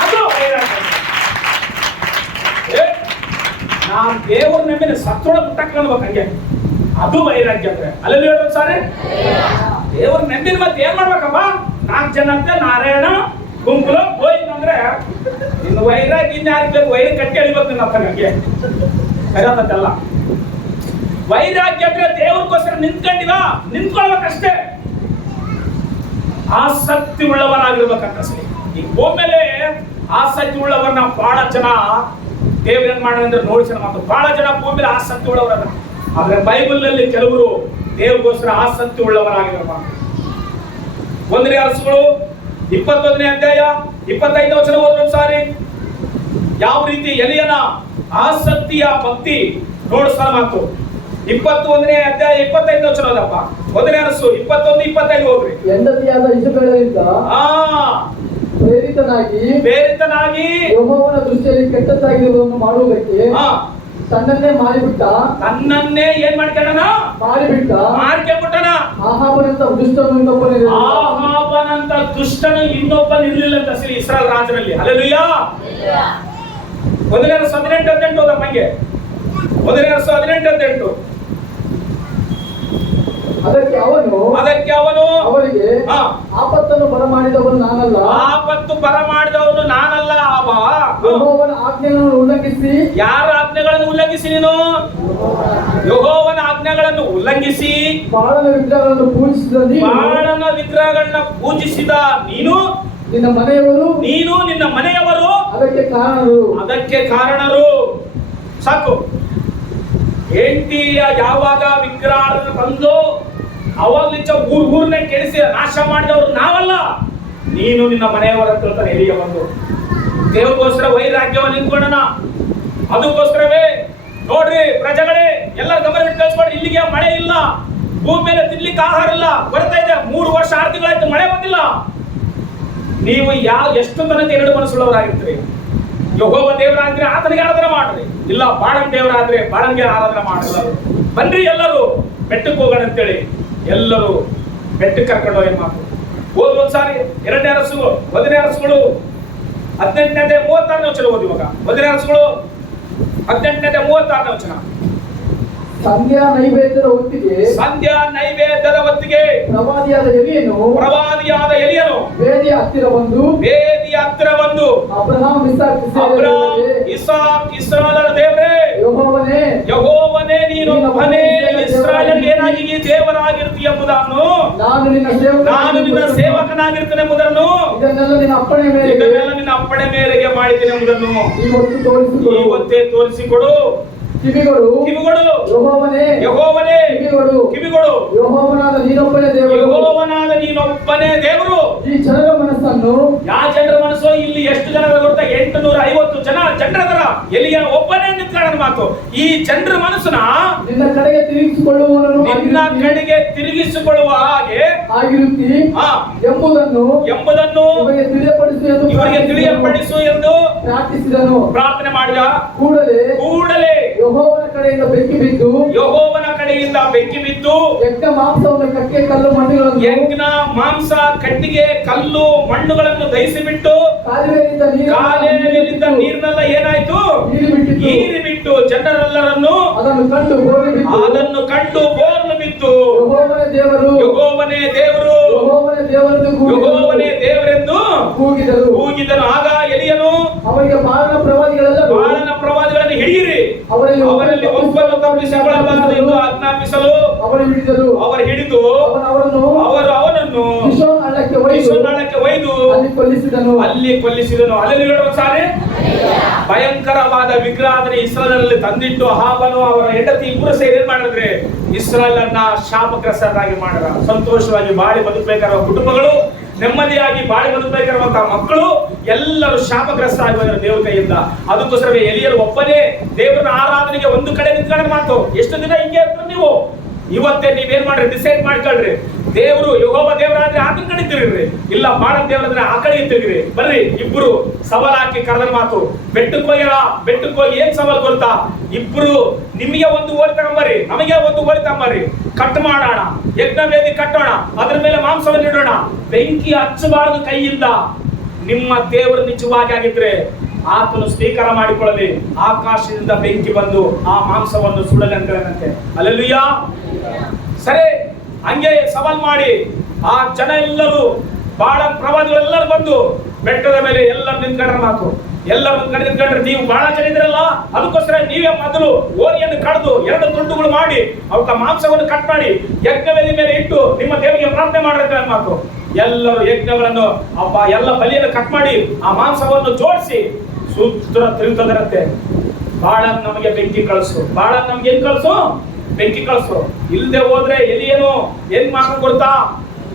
ಅದು ವೈರಾಗ್ಯ. ನಾನು ದೇವರ ಮೇಲೆ ಸತ್ತೊಳ ಬಿಟ್ಟಕ್ಕಾಗ್ಬೇಕು ಹಂಗೆ, ಅದು ವೈರಾಗ್ಯ. ಅಂದ್ರೆ ಅಲ್ಲಿ ಹೇಳೋದು ಸಾರಿ, ದೇವ್ರ ನೆಮ್ಮಿನ ಮತ್ತೆ ಏನ್ ಮಾಡ್ಬೇಕಪ್ಪ, 4 ಜನ ಅಂತ ನಾರಾಯಣ ಗುಂಪುಲು ಹೋಯ್ತು ಅಂದ್ರೆ ಇನ್ನು ವೈರಾಗ್ಯ ಇನ್ಯಾರಿಗೆ ವೈರ ಕಟ್ಟಿ ಅಳಿಬೇಕು ನಿನ್ನ ಹಂಗೆ ಕರೆಯೋದಲ್ಲ. ವೈರಾಗ್ಯ ಅಂದ್ರೆ ದೇವ್ರಿಗೋಸ್ಕರ ನಿಂತ್ಕೊಳ್ಬೇಕಷ್ಟೇ, ಆಸಕ್ತಿ ಉಳ್ಳವನಾಗಿರ್ಬೇಕಂತಷ್ಟೇ. ಈ ಭೂಮಿಯಲ್ಲಿ ಆಸಕ್ತಿ ಉಳ್ಳವರನ್ನ ಬಹಳ ಜನ ದೇವ್ರ ಏನ್ ಮಾಡಿದ್ರೆ ನೋಡಿ ಜನ ಮಾತು, ಬಹಳ ಜನ ಭೂಮಿಯಲ್ಲಿ ಆಸಕ್ತಿ ಉಳ್ಳವರನ್ನ. ಆದ್ರೆ ಬೈಬಲ್ ನಲ್ಲಿ ಕೆಲವರು ದೇವ್ರಿಗೋಸ್ಕರ ಆಸಕ್ತಿ ಉಳ್ಳವರಾಗಿರಪ್ಪ. 1ನೇ ಅರಸುಗಳು 21ನೇ ಅಧ್ಯಾಯ 25ನೇ ವಚನ ಓದೋದು ಸಾರಿ. ಯಾವ ರೀತಿ ಎಲಿಯನ ಆಸಕ್ತಿಯ ಭಕ್ತಿ ನೋಡಿಸ್ತಾ ಮಾತು. 21ನೇ ಅಧ್ಯಾಯ 25ನೇ ವಚನ ಓದಪ್ಪ. 1ನೇ ಅರಸು 21, 25 ಹೋಗ್ರಿ. ಹೆಂಡತಿಯಾದ ಇಸಬೇಲಳಿಂದ ಪ್ರೇರಿತನಾಗಿ ಯೆಹೋವನ ದೃಷ್ಟಿಯಲ್ಲಿ ಕೆಟ್ಟದ್ದಾಗಿರುವುದನ್ನು ಮಾಡುವುದಕ್ಕೆ ತನ್ನನ್ನೇ ಮಾರಿಬಿಟ್ಟ. ತನ್ನನ್ನೇ ಏನ್ ಮಾಡ್ಕೊಂಡನ? ಮಾಡ್ಕೊಂಡ್ಬಿಟ್ಟನ. ಆಹಾಬನಂತ ದುಷ್ಟನು ಇನ್ನೊಬ್ಬನಿರ್ಲಿಲ್ಲ ಅಂತ ಇಸ್ರಾಯೇಲ್ ರಾಜನಲ್ಲಿ. ಹಲ್ಲೆಲೂಯಾ. 1ನೇ ಅರಸು 18:18 ಹೋದ ಮಂಗೆ. 1ನೇ ಅರಸು 18:18. ಅದಕ್ಕೆ ಅವನು ಅವರಿಗೆ ಆಪತ್ತನ್ನು ಬರಮಾಡಿದವನು ನಾನಲ್ಲ, ಆಪತ್ತು ಬರಮಾಡಿದವನು ನಾನಲ್ಲ. ಯೆಹೋವನ ಆಜ್ಞೆಗಳನ್ನು ಉಲ್ಲಂಘಿಸಿ. ಯಾರ ಆಜ್ಞೆಗಳನ್ನು ಉಲ್ಲಂಘಿಸಿ? ನೀನು ಯೆಹೋವನ ಆಜ್ಞೆಗಳನ್ನು ಉಲ್ಲಂಘಿಸಿ ಬಾಳನ ವಿಗ್ರಹಗಳನ್ನು ಪೂಜಿಸಿದ ನೀನು, ನಿನ್ನ ಮನೆಯವರು, ನೀನು ನಿನ್ನ ಮನೆಯವರು ಅದಕ್ಕೆ ಕಾರಣರು. ಸಾಕು. ಹೆಂಡತಿಯ ಯಾವಾಗ ವಿಗ್ರಹಗಳನ್ನು ತಂದು ಅವಾಗ್ಲಿಂಚ ಊರ್ನೇ ಕೆಡಿಸಿ ನಾಶ ಮಾಡಿದವರು ನಾವಲ್ಲ, ನೀನು ನಿನ್ನ ಮನೆಯವರ ಹತ್ರ ಎಲ್ಲಿಗೆ ಬಂದು ದೇವರಿಗೋಸ್ಕರ ವೈರಾಗ್ಯವನ್ನು ನಿಂತ್ಕೊಂಡನ. ಅದಕ್ಕೋಸ್ಕರವೇ ನೋಡ್ರಿ ಪ್ರಜೆಗಳೇ, ಎಲ್ಲ ಗಮನ ಇಟ್ಟು ಕಳಿಸ್ಕೊಡ್ರಿ. ಇಲ್ಲಿಗೆ ಮಳೆ ಇಲ್ಲ, ಭೂಮಿ ಮೇಲೆ ತಿನ್ಲಿಕ್ಕೆ ಆಹಾರ ಇಲ್ಲ, ಬರ್ತಾ ಇದೆ 3 ವರ್ಷ 6 ತಿಂಗಳಾಯ್ತು ಮಳೆ ಬಂದಿಲ್ಲ. ನೀವು ಎಷ್ಟು ತನಕ 2 ಮನಸ್ಸುಳ್ಳವರಾಗಿರ್ತೀರಿ? ಯೆಹೋವ ದೇವರಾದ್ರೆ ಆತನಿಗೆ ಆರಾಧನೆ ಮಾಡ್ರಿ, ಇಲ್ಲ ಬಾಳನ್ ದೇವರಾದ್ರೆ ಬಾಳನ್ಗೆ ಆರಾಧನೆ ಮಾಡಲ್ಲ. ಬನ್ರಿ ಎಲ್ಲರೂ ಬೆಟ್ಟಕ್ಕೆ ಹೋಗೋಣ ಅಂತೇಳಿ ಎಲ್ಲರೂ ಬೆಟ್ಟಕ್ಕೆ ಕರ್ಕೊಂಡು ಹೋಗಿ ಮಾತು ಓದ್ ಒಂದ್ಸಾರಿ. 2ನೇ ಅರಸು 1ನೇ ಅರಸುಗಳು 18ನೇ 36ನೇ ವಚನ ಓದಿ ಇವಾಗ. 1ನೇ ಅರಸುಗಳು 18ನೇ 36ನೇ ವಚನ. ಸಂಧ್ಯಾ ನೈವೇದ್ಯದ ಹೊತ್ತಿಗೆ ಪ್ರವಾದಿಯಾದ ಎಲಿಯನು ವೇದಿಯ ಹತ್ತಿರ ಬಂದು ಅಬ್ರಹಾಮ್ ಇಸಾಕ್ ಇಸ್ರಾಯೇಲರ ದೇವರೇ, ಯೆಹೋವನೇ ನೀನೊಬ್ಬನೇ ಇಸ್ರಾಯೇಲ್ ಏನಾಗಿ ದೇವರಾಗಿರ್ತೀಯ ಎಂಬುದನ್ನು, ನಾನು ನಿನ್ನ ಸೇವಕನಾಗಿರ್ತೇನೆ ಎಂಬುದನ್ನು, ಇದನ್ನೆಲ್ಲ ನಿನ್ನ ಅಪ್ಪಣೆ ಮೇರೆಗೆ ಮಾಡಿದ್ದೇನೆ ಎಂಬುದನ್ನು ಇವತ್ತೇ ತೋರಿಸಿಕೊಡು. ಕಿವಿಗಳು ಯೆಹೋವನೇ, ಕಿವಿಗಳು ಯೆಹೋವನಾದ ನೀನೊಬ್ಬನೇ ದೇವರು. ಈ ಜನರ ಮನಸ್ಸನ್ನು, ಯಾವ ಜನರ ಮನಸ್ಸು? ಇಲ್ಲಿ ಎಷ್ಟು ಜನ ಗೊತ್ತಾ? 850 ಜನ ಜನರ ಎಲಿಯ ಒಬ್ಬನೇ ನಿಂತ್ಕೊಳ್ಳೋಣ ಮಾತು. ಈ ಜನರ ಮನಸ್ಸನ್ನ ನಿನ್ನ ಕಡೆಗೆ ತಿರುಗಿಸಿಕೊಳ್ಳುವ ಹಾಗೆ ಆಗಿರುತ್ತಿ ಎಂಬುದನ್ನು ಇವರಿಗೆ ತಿಳಿಯಪಡಿಸು ಎಂದು ಪ್ರಾರ್ಥನೆ ಮಾಡಿದ. ಕೂಡಲೇ ಯೆಹೋವನ ಕಡೆಯಿಂದ ಬೆಂಕಿ ಬಿದ್ದು ಯಜ್ಞ ಮಾಂಸ ಕಟ್ಟಿಗೆ ಕಲ್ಲು ಮಣ್ಣುಗಳನ್ನು ದಹಿಸಿಬಿಟ್ಟು ಕಾಲುವೆಯಲ್ಲಿದ್ದ ನೀರಿನೆಲ್ಲ ಏನಾಯ್ತು? ಹೀರಿ ಬಿಟ್ಟು ಜನರೆಲ್ಲರನ್ನು ಅದನ್ನು ಕಂಡು ಬೋರ್ಲು ಬಿತ್ತು. ಯೆಹೋವನೇ ದೇವರೆಂದು ಕೂಗಿದನು. ಆಗ ಎಲಿಯನು ಅವರಿಗೆ ಬಾಳನ ಪ್ರವಾದಿಗಳನ್ನು ಹಿಡಿಯಿರಿ, ಅವರಲ್ಲಿ ಒಬ್ಬನು ತಪ್ಪಿಸಿಕೊಳ್ಳಬಾರದು ಎಂದು ಆಜ್ಞಾಪಿಸಲು ಅವರು ಹಿಡಿದು ಅವರು ಅವನನ್ನು ಹಳ್ಳಕ್ಕೆ ಒಯ್ದು ಅಲ್ಲಿ ಕೊಲ್ಲಿಸಿದನು. ಅಲ್ಲಿ ಹೇಳುವ ಸಾರಿ, ಭಯಂಕರವಾದ ವಿಗ್ರಹದಲ್ಲಿ ಇಸ್ರಾಯೇಲಲ್ಲಿ ತಂದಿಟ್ಟು ಅಹಾಬನು ಅವರ ಹೆಂಡತಿ ಇಬ್ಬರು ಸೇರಿ ಏನ್ ಮಾಡಿದ್ರೆ ಇಸ್ರಾಯೇಲನ್ನ ಶಾಪಗ್ರಸ್ತರಾಗಿ ಮಾಡಿದ. ಸಂತೋಷವಾಗಿ ಬಾಳಿ ಬದುಕಬೇಕಾಗಿರುವ ಕುಟುಂಬಗಳು, ನೆಮ್ಮದಿಯಾಗಿ ಬಾಳಿ ಬದುಕಬೇಕಾಗಿರುವಂತಹ ಮಕ್ಕಳು ಎಲ್ಲರೂ ಶಾಪಗ್ರಸ್ತ ಆಗಿದ್ದಾರೆ ದೇವರ ಕೈಯಿಂದ. ಅದಕ್ಕೋಸ್ಕರವೇ ಎಲಿಯರು ಒಬ್ಬನೇ ದೇವರ ಆರಾಧನೆಗೆ ಒಂದು ಕಡೆ ನಿಂತ್ಕೊಂಡ ಮಾತು. ಎಷ್ಟು ದಿನ ಹಿಂಗೆ ಇರ್ತಾರೆ ನೀವು? ಇವತ್ತೇ ನೀವೇನ್ ಮಾಡ್ರಿ, ಡಿಸೈಡ್ ಮಾಡ್ಕೊಳ್ರಿ. ದೇವ್ರು ಯೆಹೋವ ದೇವರಾದ್ರೆ ಆತನ ಕಡೆ ತಿರುಗ್ರಿ, ಇಲ್ಲ ಬಾಳನ್ ದೇವರಾದ್ರೆ ಆ ಕಡೆಗೆ ತಿರುಗ್ರಿ. ಬರ್ರಿ ಇಬ್ರು ಸವಾಲ್ ಹಾಕಿ ಕರೆದ ಮಾತು. ಬೆಟ್ಟಕ್ಕೆ ಹೋಗ್ಯಾರ, ಬೆಟ್ಟಕ್ಕೆ ಹೋಗಿ ಏನ್ ಸವಾಲ್ ಗೊತ್ತಾ? ಇಬ್ರು ನಿಮಗೆ ಒಂದು ಓರಿ ತಗೊಂಬರ್ರಿ, ನಮಗೆ ಒಂದು ಓರಿ ತಗೊಂಬರ್ರಿ, ಕಟ್ ಮಾಡೋಣ, ಯಜ್ಞ ವೇದಿ ಕಟ್ಟೋಣ, ಅದ್ರ ಮೇಲೆ ಮಾಂಸವನ್ನು ಇಡೋಣ, ಬೆಂಕಿ ಹಚ್ಚಬಾರದು ಕೈಯಿಂದ. ನಿಮ್ಮ ದೇವರು ನಿಜವಾಗಿ ಆಗಿದ್ರೆ ಆತನು ಸ್ವೀಕಾರ ಮಾಡಿಕೊಳ್ಳಲಿ, ಆಕಾಶದಿಂದ ಬೆಂಕಿ ಬಂದು ಆ ಮಾಂಸವನ್ನು ಸುಡಲಿ ಅಂತ ಹೇಳಂತೆ. ಹಲ್ಲೆಲೂಯಾ. ಸರಿ, ಹಂಗೆ ಸವಾಲ್ ಮಾಡಿ ಆ ಜನ ಎಲ್ಲರೂ, ಬಾಳನ್ ಪ್ರವಾದಿಗಳೆಲ್ಲರೂ ಬಂದು ಬೆಟ್ಟದ ಮೇಲೆ ಎಲ್ಲರೂ ನಿಂತ್ಕೊಂಡ್ರ ಮಾತು. ಎಲ್ಲರೂ ನಿಂತ್ಕೊಂಡ್ರೆ ನೀವು ಬಹಳ ಜನ ಇದ್ರಲ್ಲ, ಅದಕ್ಕೋಸ್ಕರ ನೀವೇ ಮೊದಲು ಓರಿಯನ್ನು ಕಡ್ದು 2 ತುಂಡುಗಳು ಮಾಡಿ ಅವಕ್ಕ ಮಾಂಸವನ್ನು ಕಟ್ ಮಾಡಿ ಯಜ್ಞವೇದಿ ಮೇಲೆ ಇಟ್ಟು ನಿಮ್ಮ ದೇವರಿಗೆ ಪ್ರಾರ್ಥನೆ ಮಾಡಿದ್ರೆ ಮಾತು. ಎಲ್ಲರೂ ಯಜ್ಞಗಳನ್ನು ಎಲ್ಲ ಬಲಿಯನ್ನು ಕಟ್ ಮಾಡಿ ಆ ಮಾಂಸವನ್ನು ಜೋಡಿಸಿ ಸೂತ್ರ ತಿರುಗ್ತದರಂತೆ. ಬಾಳನ್ ನಮಗೆ ಬೆಂಕಿ ಕಳಿಸು, ಬಾಳನ್ ನಮ್ಗೆ ಏನ್ ಕಳಿಸು, ಬೆಂಕಿ ಕಳಿಸು. ಇಲ್ಲದೆ ಹೋದ್ರೆ ಎಲಿಯನು ಏನ್ ಮಾಡ್ಕೊಂಡು ಕೊಡ್ತಾ?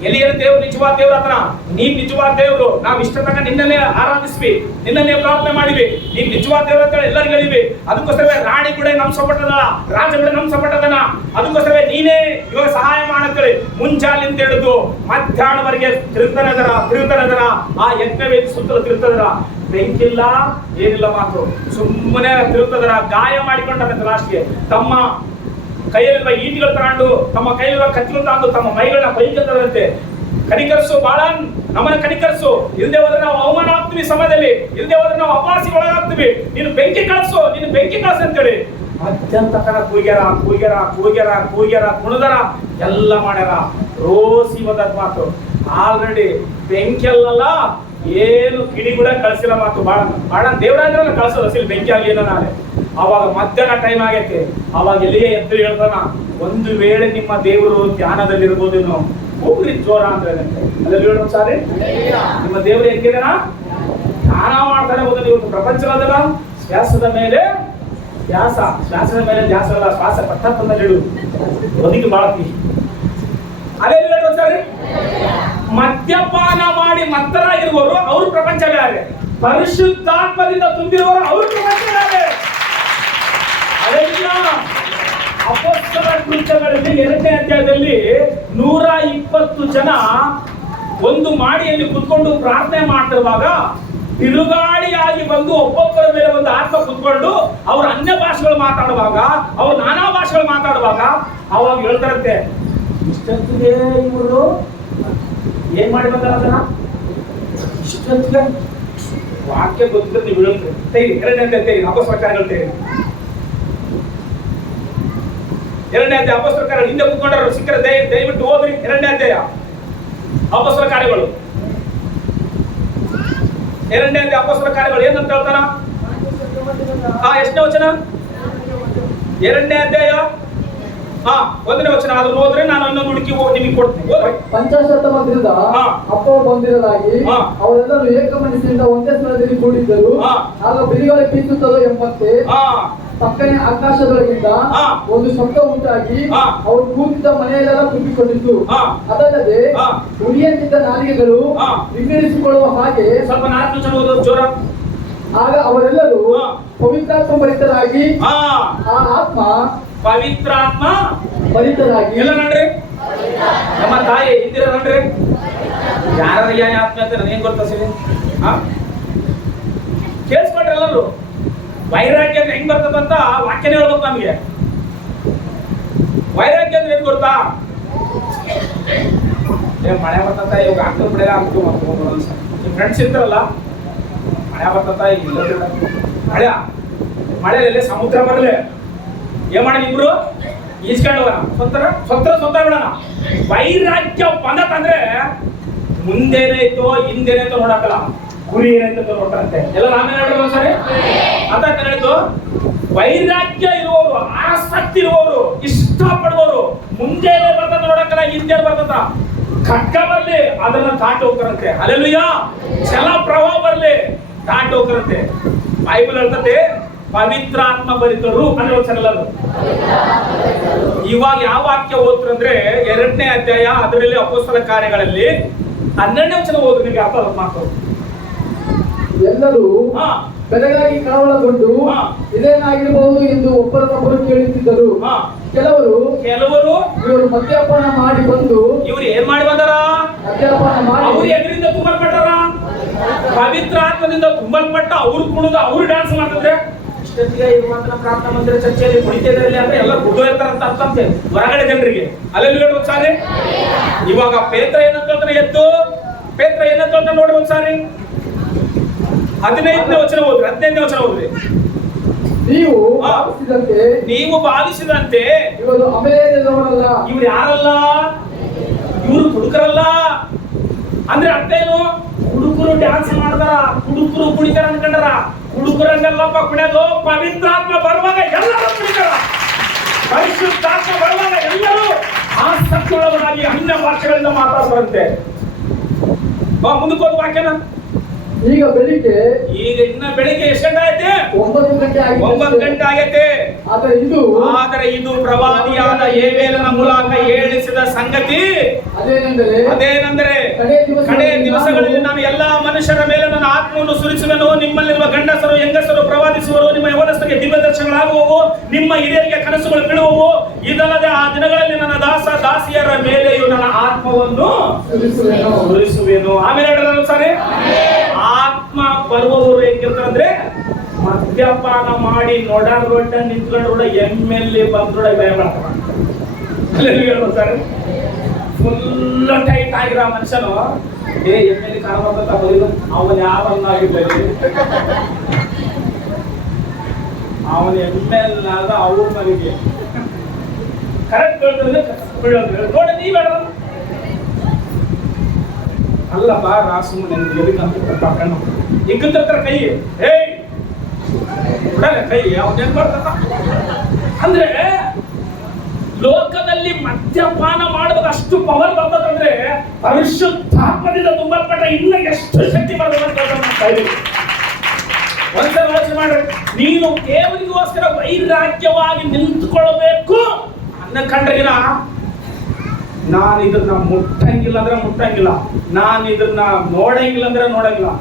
ಎಲಿಯನ ದೇವ್ರು ನಿಜವಾದ ದೇವ್ರ ಹತ್ರ, ನೀನ್ ನಿಜವಾದ ದೇವ್ರು, ನಾವ್ ಇಷ್ಟ ತನಕ ನಿನ್ನನ್ನೇ ಆರಾಧಿಸ್ವಿ, ನಿನ್ನನ್ನೇ ಪ್ರಾರ್ಥನೆ ಮಾಡಿವಿ, ನೀನ್ ನಿಜವಾದ ದೇವ್ರ ಅಂತ ಎಲ್ಲರಿಗೂ ಹೇಳಿವಿ. ಅದಕ್ಕೋಸ್ಕರವೇ ರಾಣಿ ಕೂಡ ನಮ್ ಸಪಟ್ಟದನ, ರಾಜ ಕೂಡ ನಮ್ ಸಪಟ್ಟದನ. ಅದಕ್ಕೋಸ್ಕರವೇ ನೀನೇ ಇವಾಗ ಸಹಾಯ ಮಾಡತ್ತೇಳಿ ಮುಂಜಾಲಿಂದ ಹಿಡಿದು ಮಧ್ಯಾಹ್ನವರೆಗೆ ತಿರುಗ್ತಾನದರ ಆ ಯಜ್ಞವೇದಿ ಸುತ್ತಲೂ ತಿರುಗ್ತದರ. ಬೆಂಕಿಲ್ಲ ಏನಿಲ್ಲ ಮಾತು, ಸುಮ್ಮನೆ ತಿರುಗ್ತದರ. ಗಾಯ ಮಾಡಿಕೊಂಡ ಲಾಸ್ಟ್ಗೆ ತಮ್ಮ ಕೈಯಲ್ಲಿರುವ ಈಟಿಗಳು ತಗೊಂಡು, ತಮ್ಮ ಕೈಯಲ್ಲಿರುವ ಕತ್ತಿಗಳು ತಗೊಂಡು ತಮ್ಮ ಮೈಗಳನ್ನ ಬೈಕಂತದಂತೆ. ಕನಿಕರಿಸು ಬಾಳನ್, ನಮ್ಮನ್ನ ಕನಿಕರಿಸು, ಇಲ್ಲದೆ ಹೋದ್ರೆ ನಾವು ಅವಮಾನ ಆಗ್ತೀವಿ ಸಮಾಜದಲ್ಲಿ, ಇಲ್ಲದೆ ಹೋದ್ರೆ ನಾವು ಅಪವಾಸಿಗೆ ಒಳಗಾಗ್ತೀವಿ, ನೀನು ಬೆಂಕಿ ಕಳಿಸು, ನೀನು ಬೆಂಕಿ ಕಳಿಸು ಅಂತೇಳಿ ಅತ್ಯಂತ ಕೂಗ್ಯಾರ ಕುಣದರ ಎಲ್ಲ ಮಾಡ್ಯಾರ. ರೋಸಿ ಹೋದ ಮಾತು. ಆಲ್ರೆಡಿ ಬೆಂಕಿ ಅಲ್ಲಲ್ಲ ಏನು ಕಿಡಿ ಕೂಡ ಕಳ್ಸಿಲ್ಲ ಮಾತು. ಬಾಳ ದೇವರಾದ್ರೆ ಕಳ್ಸೋದು ಅಸಲಿ ಬೆಂಕಿ ಆಗಿ ಏನೋ ನಾಳೆ. ಅವಾಗ ಮಧ್ಯಾಹ್ನ ಟೈಮ್ ಆಗೈತೆ, ಅವಾಗ ಎಲ್ಲಿಗೆ ಎದ್ದು ಹೇಳ್ತಾನ, ಒಂದು ವೇಳೆ ನಿಮ್ಮ ದೇವರು ಧ್ಯಾನದಲ್ಲಿರ್ಬೋದೇನೋ, ಹೋಗ್ರಿ ಜೋರ ಅಂತ ಹೇಳಂತೆ. ಅದ್ರಲ್ಲಿ ಹೇಳೋದು ಸಾರಿ, ನಿಮ್ಮ ದೇವರು ಹೆಂಗಿದಾನ? ಧ್ಯಾನ ಮಾಡ್ತಾನೆ ಹೋದ. ಇವತ್ತು ಪ್ರಪಂಚವಾದಲ್ಲ ಶ್ವಾಸದ ಮೇಲೆ ಧ್ಯಾಸ, ಶ್ವಾಸದ ಮೇಲೆ ಧ್ಯಾಸ ಅಲ್ಲ, ಶ್ವಾಸ ಪಟ್ಟಂದಲ್ಲಿ ಇಡು, ಬದುಕಿ ಬಾಳತಿ. ಅದೇ ಹೇಳೋದು ಸಾರಿ. ಮದ್ಯಪಾನ ಮಾಡಿ ಮತ್ತರಾಗಿರುವವರು ಅವರು ಪ್ರಪಂಚ ಬೇರೆ, ಪರಿಶುದ್ಧಾತ್ಮದಿಂದ ತುಂಬಿರುವವರು ಅವರು ಪ್ರಪಂಚ ಬೇರೆ. ಅಪೊಸ್ತಲರ ಕೃತ್ಯಗಳಲ್ಲಿ 2ನೇ ಅಧ್ಯಾಯದಲ್ಲಿ 120 ಜನ ಒಂದು ಮಾಡಿಯಲ್ಲಿ ಕುತ್ಕೊಂಡು ಪ್ರಾರ್ಥನೆ ಮಾಡ್ತಿರುವಾಗ ಬಿರುಗಾಳಿಯಾಗಿ ಬಂದು ಒಬ್ಬೊಬ್ಬರ ಮೇಲೆ ಒಂದು ಆತ್ಮ ಕುತ್ಕೊಂಡು ಅವ್ರ ಅನ್ಯ ಭಾಷೆಗಳು ಮಾತಾಡುವಾಗ, ಅವ್ರು ನಾನಾ ಭಾಷೆಗಳು ಮಾತಾಡುವಾಗ ಅವಾಗ ಹೇಳ್ತಾರಂತೆ, ಇಷ್ಟೊತ್ತಿಗೆ ಇವರು ಏನ್ ಮಾಡಿ ಬಂದಾರ ಅದನ್ನ, ಇಷ್ಟೊತ್ತಿಗೆ ವಾಕ್ಯ ಗೊತ್ತಿದ್ರೆ ನೀವು ಹೇಳುತ್ತೆ. ತೈರಿ 2ನೇ ಅಧ್ಯಾಯ ಅಪೊಸ್ತಲರ ಕಾರ್ಯಗಳು ತೈರಿ 2ನೇ ಅಧ್ಯಾಯ ಅಪೊಸ್ತಲರ ಕಾರ್ಯಗಳು. ಹಿಂದೆ ಕುತ್ಕೊಂಡರು ಸಿಕ್ಕರೆ ದಯವಿಟ್ಟು ಓದ್ರಿ. 2ನೇ ಅಧ್ಯಾಯ ಅಪೊಸ್ತಲರ ಕಾರ್ಯಗಳು, 2ನೇ ಅಧ್ಯಾಯ ಅಪೊಸ್ತಲರ ಕಾರ್ಯಗಳು ಏನಂತ ಹೇಳ್ತಾನ? ಎಷ್ಟನೇ ವಚನ? 2ನೇ ಅಧ್ಯಾಯ 1ನೇ ವಚನ. ಅದನ್ನ ಹೋದ್ರೆ ನಾನು ಇನ್ನೊಂದು ಹುಡುಕಿ ನಿಮಗೆ ಕೊಡ್ತೀನಿ. ಹೋದ್ರೆ ಪಂಚಾಶತ್ತಮದಿಂದ ಅಪ್ಪವರು ಬಂದಿರಲಾಗಿ ಅವರೆಲ್ಲರೂ ಏಕಮನಸ್ಸಿನಿಂದ ಒಂದೇ ಸ್ಥಳದಲ್ಲಿ ಕೂಡಿದ್ದರು. ಆಗ ಬಿರುಗಾಳಿ ಬೀಸುತ್ತಲೋ ಎಂಬಂತೆ ಪಕ್ಕನೆ ಆಕಾಶದೊಳಗಿಂದ ಒಂದು ಶಬ್ದ ಉಂಟಾಗಿ ಅವರು ಕೂತಿದ್ದ ಮನೆಯಲ್ಲೆಲ್ಲ ತುಂಬಿಕೊಂಡಿತ್ತು. ಅದಲ್ಲದೆ ಉರಿಯಂತಿದ್ದ ನಾಲಿಗೆಗಳು ವಿಂಗಡಿಸಿಕೊಳ್ಳುವ ಹಾಗೆ. ಸ್ವಲ್ಪ 4 ಜನ ಓದೋದು ಜೋರ. ಆಗ ಅವರೆಲ್ಲರೂ ಪವಿತ್ರಾತ್ಮ ಭರಿತರಾಗಿ, ಆ ಆತ್ಮ ಪವಿತ್ರಾತ್ಮ ಭರಿತರಾಗಿ ಎಲ್ಲ ನೋಡ್ರಿ. ನಮ್ಮ ತಾಯಿ ಇದ್ದೀರ ನೋಡ್ರಿ, ಯಾರ ಆತ್ಮ ಅಂತ ಏನ್ ಗೊತ್ತಾ ಸಿರಿ? ಕೇಳಿಸ್ಕೊಂಡ್ರಿ ಎಲ್ಲರೂ. ವೈರಾಗ್ಯ ಅಂದ್ರೆ ಹೆಂಗ್ ಬರ್ತದಂತ ವಾಕ್ಯನೇ ಹೇಳ್ಬೇಕು ನಮ್ಗೆ. ವೈರಾಗ್ಯ ಅಂದ್ರೆ ಏನ್ ಗೊತ್ತಾ? ಮಳೆ ಬರ್ತಂತ ಇವಾಗ ಆಗ್ತದ ಬಿಡ ಆಗ್ತು ಫ್ರೆಂಡ್ಸ್ ಇರ್ತಾರಲ್ಲ, ಮಳೆ ಬರ್ತಂತ ಇಲ್ಲ ಮಳೆಯಲ್ಲಿ ಸಮುದ್ರ ಬರಲಿ ಏನ್ ಮಾಡೋಣ, ಇಬ್ರು ಈಸ್ಕೊಂಡು ಹೋಗೋಣ, ಸ್ವತ್ತ ಬಿಡೋಣ. ವೈರಾಗ್ಯ ಬಂದತ್ತಂದ್ರೆ ಮುಂದೇನಾಯ್ತೋ ಹಿಂದೇನಾಯ್ತೋ ನೋಡಕ್ಕಲ್ಲ, ಗುರಿ ಏನಾಯ್ತು ನೋಡ್ತಾರಂತೆ ಎಲ್ಲ. ಆಮೇಲೆ ನೋಡಿ ಒಂದ್ಸರಿ ಅಂತ ಹೇಳಿದ್ದು, ವೈರಾಗ್ಯ ಇರುವವರು, ಆಸಕ್ತಿ ಇರುವವರು, ಇಷ್ಟಪಡುವವರು ಮುಂದೇನೆ ಬರ್ತದ ನೋಡಕ್ಕಲ್ಲ, ಹಿಂದೆ ಬರ್ತದ. ಖಡ್ಗ ಬರ್ಲಿ ಅದನ್ನ ದಾಟಿ ಹೋಗ್ತಾರಂತೆ. ಹಲ್ಲೆಲೂಯಾ. ಜಲ ಪ್ರವಾಹ ಬರ್ಲಿ ದಾಟಿ ಹೋಗ್ತಾರಂತೆ. ಬೈಬಲ್ ಹೇಳ್ತದೆ ಪವಿತ್ರಾತ್ಮ ಭರಿತರು ಅನ್ನೋ ಎಲ್ಲರೂ. ಇವಾಗ ಯಾವ ವಾಕ್ಯ ಓದ್ರಂದ್ರೆ 2ನೇ ಅಧ್ಯಾಯ ಅದರಲ್ಲಿ ಅಪೊಸ್ತಲರ ಕಾರ್ಯಗಳಲ್ಲಿ 12ನೇ ವಚನ ಓದ್ರಿ, ನಿಮಗೆ ಅರ್ಥ ಮಾತು. ಎಲ್ಲರೂ ಹಾ ಬೆಳಗಾಗಿ ಕಳವಳಗೊಂಡು ಹಾ. ಇದೇನಾಗಿರಬಹುದು ಎಂದು ಒಬ್ಬರನ್ನೊಬ್ಬರು ಕೇಳುತ್ತಿದ್ದರು. ಹಾ. ಕೆಲವರು ಇವರು ಮದ್ಯಪಾನ ಮಾಡಿ ಬಂದು ಇವ್ರು ಏನ್ ಮಾಡಿ ಬಂದಾರ? ಮದ್ಯಪಾನ ಮಾಡಿ ಅವ್ರು ಎದರಿಂದ ತುಂಬಲ್ಪಟ್ಟಾರ? ಪವಿತ್ರ ಆತ್ಮದಿಂದ ತುಂಬಲ್ಪಟ್ಟ ಅವ್ರು ಕುಣಿದು ಅವ್ರು ಡ್ಯಾನ್ಸ್ ಮಾಡ್ತಿದ್ರೆ ಇಷ್ಟೊತ್ತಿಗೆ ಇರುವಂತ ಪ್ರಾರ್ಥನಾ ಮಂದಿರ ಚರ್ಚೆಯಲ್ಲಿ ಕುಣಿತಿದ್ರಲ್ಲಿ ಅಂದ್ರೆ ಎಲ್ಲ ಕುಡ್ದು ಇರ್ತಾರಂತ ಅರ್ಥ ಅಂತ ಹೊರಗಡೆ ಜನರಿಗೆ ಅಲ್ಲೆಲ್ಲಿ ಹೇಳಿ ಒಂದ್ಸಾರಿ. ಇವಾಗ ಪೇತ್ರ ಏನಂತ ಎದ್ದು ಪೇತ್ರ ಏನಂತ ನೋಡ್ರಿ ಒಂದ್ಸಾರಿ. 15ನೇ ವಚನ ಓದ್ರಿ, 15ನೇ ವಚನ ಓದ್ರಿ. ನೀವು ಭಾವಿಸಿದಂತೆ ಇವರು ಅಮೇರಿಯದವರಲ್ಲ. ಇವ್ರು ಯಾರಲ್ಲ? ಇವರು ಹುಡುಕರಲ್ಲ. ಅಂದ್ರೆ ಅರ್ಥ ಏನು? ಹುಡುಗರು ಡ್ಯಾನ್ಸ್ ಮಾಡ್ತಾರ, ಹುಡುಗರು ಕುಣಿತಾರ ಅನ್ಕೊಂಡಾರ. ಹುಡುಗರಂಗಲ್ಲಪ್ಪ ಕುಣಿಯೋದು. ಪವಿತ್ರಾತ್ಮ ಬರುವಾಗ ಎಲ್ಲರೂ ಕುಣಿತಾರ. ಪರಿಶುದ್ಧಾತ್ಮ ಬರುವಾಗ ಎಲ್ಲರೂ ಆಸಕ್ತಿಯೊಳಗಾಗಿ ಅನ್ಯ ಭಾಷೆಗಳಿಂದ ಮಾತಾಡ್ತಾರಂತೆ. ಮುಂದಕ್ಕೆ ಹೋದ ವಾಕ್ಯನ. ಈಗ ಇನ್ನ ಬೆಳಿಗ್ಗೆ ಎಷ್ಟು ಗಂಟೆ ಆಯ್ತು? 9 ಗಂಟೆ ಆಗೈತೆ. ಆದರೆ ಇದು ಪ್ರವಾದಿಯಾದ ಯೆರೆಮೀಯನ ಮೂಲಕ ಹೇಳಿಸಿದ ಸಂಗತಿ ಅದೇನೆಂದರೆ ಕಡೆಯ ದಿವಸಗಳಲ್ಲಿ ನಾನು ಎಲ್ಲಾ ಮನುಷ್ಯರ ಮೇಲೆ ನನ್ನ ಆತ್ಮವನ್ನು ಸುರಿಸುವೆನು. ನಿಮ್ಮಲ್ಲಿರುವ ಗಂಡಸರು ಹೆಂಗಸರು ಪ್ರವಾದಿಸುವರು. ನಿಮ್ಮ ಯವನಸ್ಥರಿಗೆ ದಿವ್ಯ ದರ್ಶನಗಳಾಗುವವು. ನಿಮ್ಮ ಹಿರಿಯರಿಗೆ ಕನಸುಗಳು ಬೀಳುವವು. ಇದಲ್ಲದೆ ಆ ದಿನಗಳಲ್ಲಿ ನನ್ನ ದಾಸಿಯರ ಮೇಲೆಯೂ ನನ್ನ ಆತ್ಮವನ್ನು ಸುರಿಸುವೆನು. ಆಮೇಲೆ ಹೇಳಿದ್ರು ಸರಿ, ಆತ್ಮ ಬರುವವರು ಹೆಂಗಿರ್ತಾರಂದ್ರೆ ಮದ್ಯಪಾನ ಮಾಡಿ ನೋಡ ನಿಂತ್ಕೊಂಡು ಎಮ್ಮೆಲ್ಲಿ ಬಂದ್ರೋಡ ಭಯ ಮಾಡ್ತಾರೆ. ಫುಲ್ ಟೈಟ್ ಆಗಿರೋ ಮನುಷ್ಯನು ಎಮ್ಮೆಲ್ಲಿ ಕಾಣಬಾರ್ದಂತ ಬರೀಲ್ಲ. ಅವನ್ ಯಾವನ್ನ ಅವನ ಎಮ್ಮೆಲ್ ಆದ ಅವ್ರ ಮನೆಗೆ ಕರೆಕ್ಟ್ ಬೀಳೋದು ನೋಡಿ. ನೀವ್ ಹೇಳ ಅಲ್ಲಪ್ಪ ರಾಸುಮನೆ ಇಕ್ಕಂತರ ಕೈ ಕೈ ಅವನೇನ್ ಮಾಡ್ತಾನ ಅಂದ್ರೆ ಲೋಕದಲ್ಲಿ ಮದ್ಯಪಾನ ಮಾಡುವಾಗ ಅಷ್ಟು ಪವರ್ ಬರ್ತದಂದ್ರೆ ಪರಿಶುದ್ಧಾತ್ಮದಿಂದ ತುಂಬಲ್ಪಟ್ಟ ಇನ್ನ ಎಷ್ಟು ಶಕ್ತಿ ಬರ್ತದೆ. ಒಂದ್ಸಲ ಯೋಚನೆ ಮಾಡ್ರಿ. ನೀನು ದೇವರಿಗೋಸ್ಕರ ವೈರಾಗ್ಯವಾಗಿ ನಿಂತುಕೊಳ್ಳಬೇಕು ಅನ್ನ ಕಂಡ್ರಿನ ನಾನು ಇದನ್ನ ಮುಟ್ಟಂಗಿಲ್ಲ ಅಂದ್ರೆ ಮುಟ್ಟಂಗಿಲ್ಲ, ನಾನು ಇದನ್ನ ನೋಡಂಗಿಲ್ಲ ಅಂದ್ರೆ ನೋಡಂಗಿಲ್ಲ,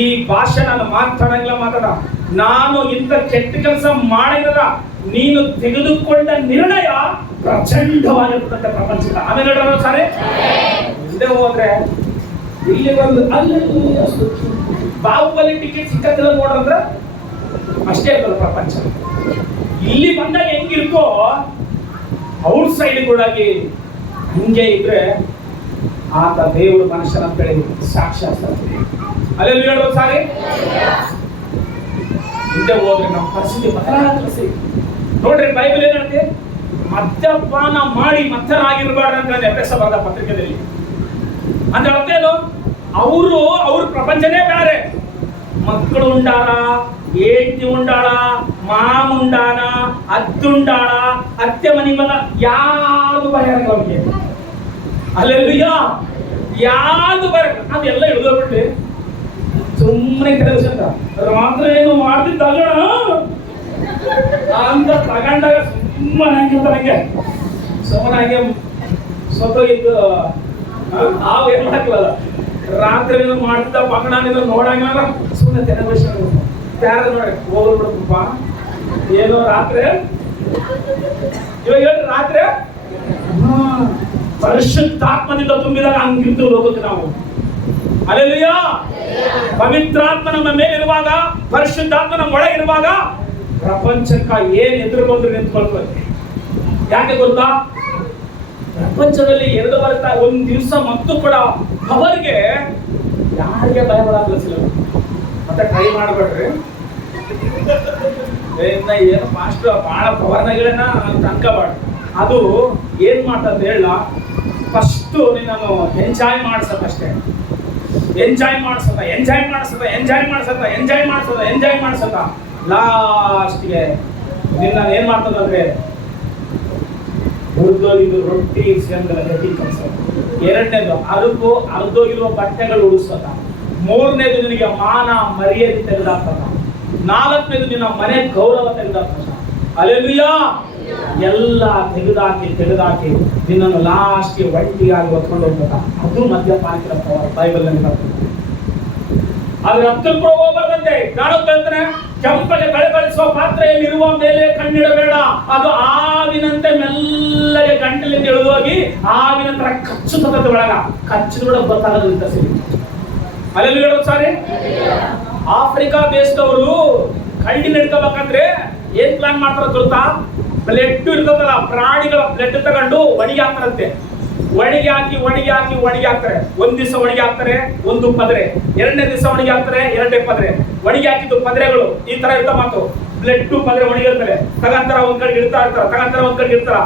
ಈ ಭಾಷೆ ನಾನು ಮಾತಾಡಂಗಿಲ್ಲ ನಾನು ಇಂಥ ಕೆಟ್ಟ ಕೆಲಸ ಮಾಡಿದ್ರ ನೀನು ತೆಗೆದುಕೊಂಡ ನಿರ್ಣಯ ಪ್ರಚಂಡವಾಗಿರ್ತದೆ ಪ್ರಪಂಚದ. ಆಮೇಲೆ ನೋಡ್ರ ಸಾರಿ ಹಿಂದೆ ಹೋದ್ರೆ ಇಲ್ಲಿ ಬಂದು ಅಲ್ಲಿ ಬಾಹುಬಲಿ ಟಿಕೆಟ್ ಸಿಕ್ಕತ್ತಿಲ್ಲ ನೋಡ್ರಂದ್ರ ಅಷ್ಟೇ ಇರ್ತದೆ ಪ್ರಪಂಚ. ಇಲ್ಲಿ ಬಂದಾಗ ಹೆಂಗಿರ್ತೋ ಔಟ್ ಸೈಡ್ ಕೂಡ ಹಿಂಗೆ ಇದ್ರೆ ಆತ ದೇವರು ಮನುಷ್ಯನ ಅಂತೇಳಿ ಸಾಕ್ಷಾತ್ ಅಲ್ಲೆಲ್ಲಿ ಹೇಳೋದು ಸಾರಿ. ಹಿಂದೆ ಹೋದ್ರೆ ನಮ್ಮ ಪರಿಸ್ಥಿತಿ ಬದಲಾಗ್ತದೆ ನೋಡ್ರಿ. ಬೈಬಲ್ ಏನ್ ಹೇಳ್ತಿ? ಮದ್ಯಪಾನ ಮಾಡಿ ಮತ್ತರಾಗಿರ್ಬಾರ್ದು ಅಂತ ಎಫೆಸ ಬರೆದ ಪತ್ರಿಕೆಯಲ್ಲಿ. ಅಂದ್ರೆ ಅರ್ಥ ಏನು? ಅವ್ರ ಪ್ರಪಂಚನೇ ಬೇರೆ. ಮಕ್ಕಳು ಉಂಡಾರ, ಏಂಟಿ ಉಂಡಾಳ, ಮಾಮ ಉಂಡಾನ, ಅದ್ದುಂಡಾಳ, ಅತ್ತೆ ಮನಿ ಬಂದ ಯಾವ್ದು ಭಯ ಅವ್ರಿಗೆ. ಅಲ್ಲೆಲ್ಲ ಯಾವ್ದು ಭಯ ಅದೆಲ್ಲ ಹಿಡಿದೋಗ್ಬಿಟ್ಟು ಸುಮ್ಮನೆ ಕೆಲಸ ರಾತ್ರಿ ಏನು ಮಾಡ್ತಿದ್ದಾಗ ಅಂತ ತಗೊಂಡಾಗ ಸುಮ್ಮನೆ ಹಂಗೆ ಸುಮ್ಮನೆ ಸ್ವತಃ ನಾವು ಏನ್ ಮಾಡಕ್ಕಿಲ್ಲ. ರಾತ್ರಿ ಮಾಡ್ತಿದ್ದ ಮಗನ ನೋಡಂಗಿಲ್ಲ ಸುಮ್ಮನೆ ತೆನವೇಶ ಯಾರು ನೋಡಿ ಹೋಗ್ಬಿಡ್ತಪ್ಪ ಏನೋ ರಾತ್ರಿ. ಇವಾಗ ಹೇಳ್ರಿ ರಾತ್ರಿ ಪರಿಶುದ್ಧಾತ್ಮದಿಂದ ತುಂಬಿದಾಗ ಹಂಗಿರ್ತೀವಿ ಲೋಕಕ್ಕೆ ನಾವು. ಅಲ್ಲೆಲ್ಲೂಯ. ಪವಿತ್ರಾತ್ಮ ನಮ್ಮ ಮೇಲಿರುವಾಗ, ಪರಿಶುದ್ಧಾತ್ಮ ನಮ್ಮ ಒಳಗಿರುವಾಗ ಪ್ರಪಂಚಕ್ಕ ಏನ್ ಎದುರು ಬಂದ್ರು ನಿಂತ್ಕೊಳ್ತದೆ. ಯಾಕೆ ಗೊತ್ತಾ? ಪ್ರಪಂಚದಲ್ಲಿ 2 ವರ್ಷ ಒಂದ್ ದಿವಸ ಮತ್ತು ಕೂಡ ಅವರಿಗೆ ಯಾರಿಗೆ ಭಯ ಬರಲಿಲ್ಲ. ಮತ್ತೆ ಟ್ರೈ ಮಾಡಬೇಡ್ರಿ. ಏನು ಫಾಸ್ಟ್ ಬಹಳ ಪವರ್ನಾಗಿಳನ ಅಂತ ಅನ್ಕೋಬೇಡ. ಅದು ಏನ್ ಮಾಡ್ತಂತ ಹೇಳ, ಫಸ್ಟ್ ನೀನು ಎಂಜಾಯ್ ಮಾಡ್ಸತ್ತಷ್ಟೇ. ಎಂಜಾಯ್ ಮಾಡ್ಸತ್ತ ಲಾಸ್ಟ್ಗೆ ನಿನ್ನ ಏನ್ ಮಾಡ್ತದಂದ್ರೆ ಹುರಿದೋಗಿದ್ದು ರೊಟ್ಟಿ ಸೇಂದ್ರ ಗತಿ ಕಲ್ಸೋದು. 2ನೇದು ಅರ್ಧೋಗಿರುವ ಬಟ್ಟೆಗಳು ಉಳಿಸತ್ತ. 3ನೇದು ನಿನಗೆ ಮಾನ ಮರ್ಯಾದೆ ತೆಗೆದಾಕ್ತದ. 4ನೇದು ನಿನ್ನ ಮನೆ ಗೌರವ ತೆಗೆದಾಕ್ತದ. ಅಲ್ಲೆಲ್ಲೂಯ. ಎಲ್ಲ ತೆಗೆದಾಕಿ ನಿನ್ನನ್ನು ಲಾಸ್ಟ್ಗೆ ಒಂಟಿಯಾಗಿ ಹೊತ್ಕೊಂಡು ಹೋಗ್ತದ. ಅದು ಮದ್ಯಪಾನಿಕರ ಪವರ್. ಬೈಬಲ್ ನಲ್ಲಿ ಬರ್ತದೆ. ಅದ್ರ ಹತ್ತಿರ ಕೂಡ ಹೋಗಬಾರ್ದಂತೆ. ನಾನು ಹೇಳ್ತಾನೆ, ಕೆಂಪಗೆ ಕಳಕಳಿಸುವ ಪಾತ್ರೆಯಲ್ಲಿರುವ ಮೇಲೆ ಕಣ್ಣಿಡಬೇಡ, ಅದು ಆವಿನಂತೆ ಮೆಲ್ಲಗೆ ಗಂಟಲಿಂದ ಇಳಿದೋಗಿ ಆವಿನ ತರ ಕಚ್ಚುತ್ತದೆ ಒಳಗ, ಕಚ್ಚಿದ ಕೂಡ ಗೊತ್ತಾಗದಂತ ಸಿರಿ. ಅಲ್ಲಿ ಹೇಳೋದು ಸಾರಿ, ಆಫ್ರಿಕಾ ದೇಶದವರು ಕಳ್ಳಿನ ಹಿಡ್ಕೋಬೇಕಂದ್ರೆ ಏನ್ ಪ್ಲಾನ್ ಮಾಡ್ತಾರ ಗೊತ್ತಾ? ಬ್ಲಡ್ ಇರ್ತದಲ್ಲ, ಪ್ರಾಣಿಗಳ ಬ್ಲಡ್ ತಗೊಂಡು ಒಣಗಿ ಹಾಕ್ತಾರಂತೆ. ಒಣಗಿ ಹಾಕ್ತಾರೆ. ಒಂದ್ ದಿವಸ ಒಣಗಿ ಹಾಕ್ತಾರೆ, ಒಂದು ಪದ್ರೆ. ಎರಡನೇ ದಿವಸ ಒಣಗಿ ಹಾಕ್ತಾರೆ, ಎರಡನೇ ಪದ್ರೆ. ಒಣಗಿ ಹಾಕಿದ್ದು ಪದ್ರೆಗಳು ಈ ತರ ಇರ್ತ ಮಾತು. ಬ್ಲಡ್ ಪದ್ರೆ ಒಣಗಿರ್ತಾರೆ, ತಗಂತರ ಒಂದ್ ಕಡೆ ಇಡ್ತಾರ.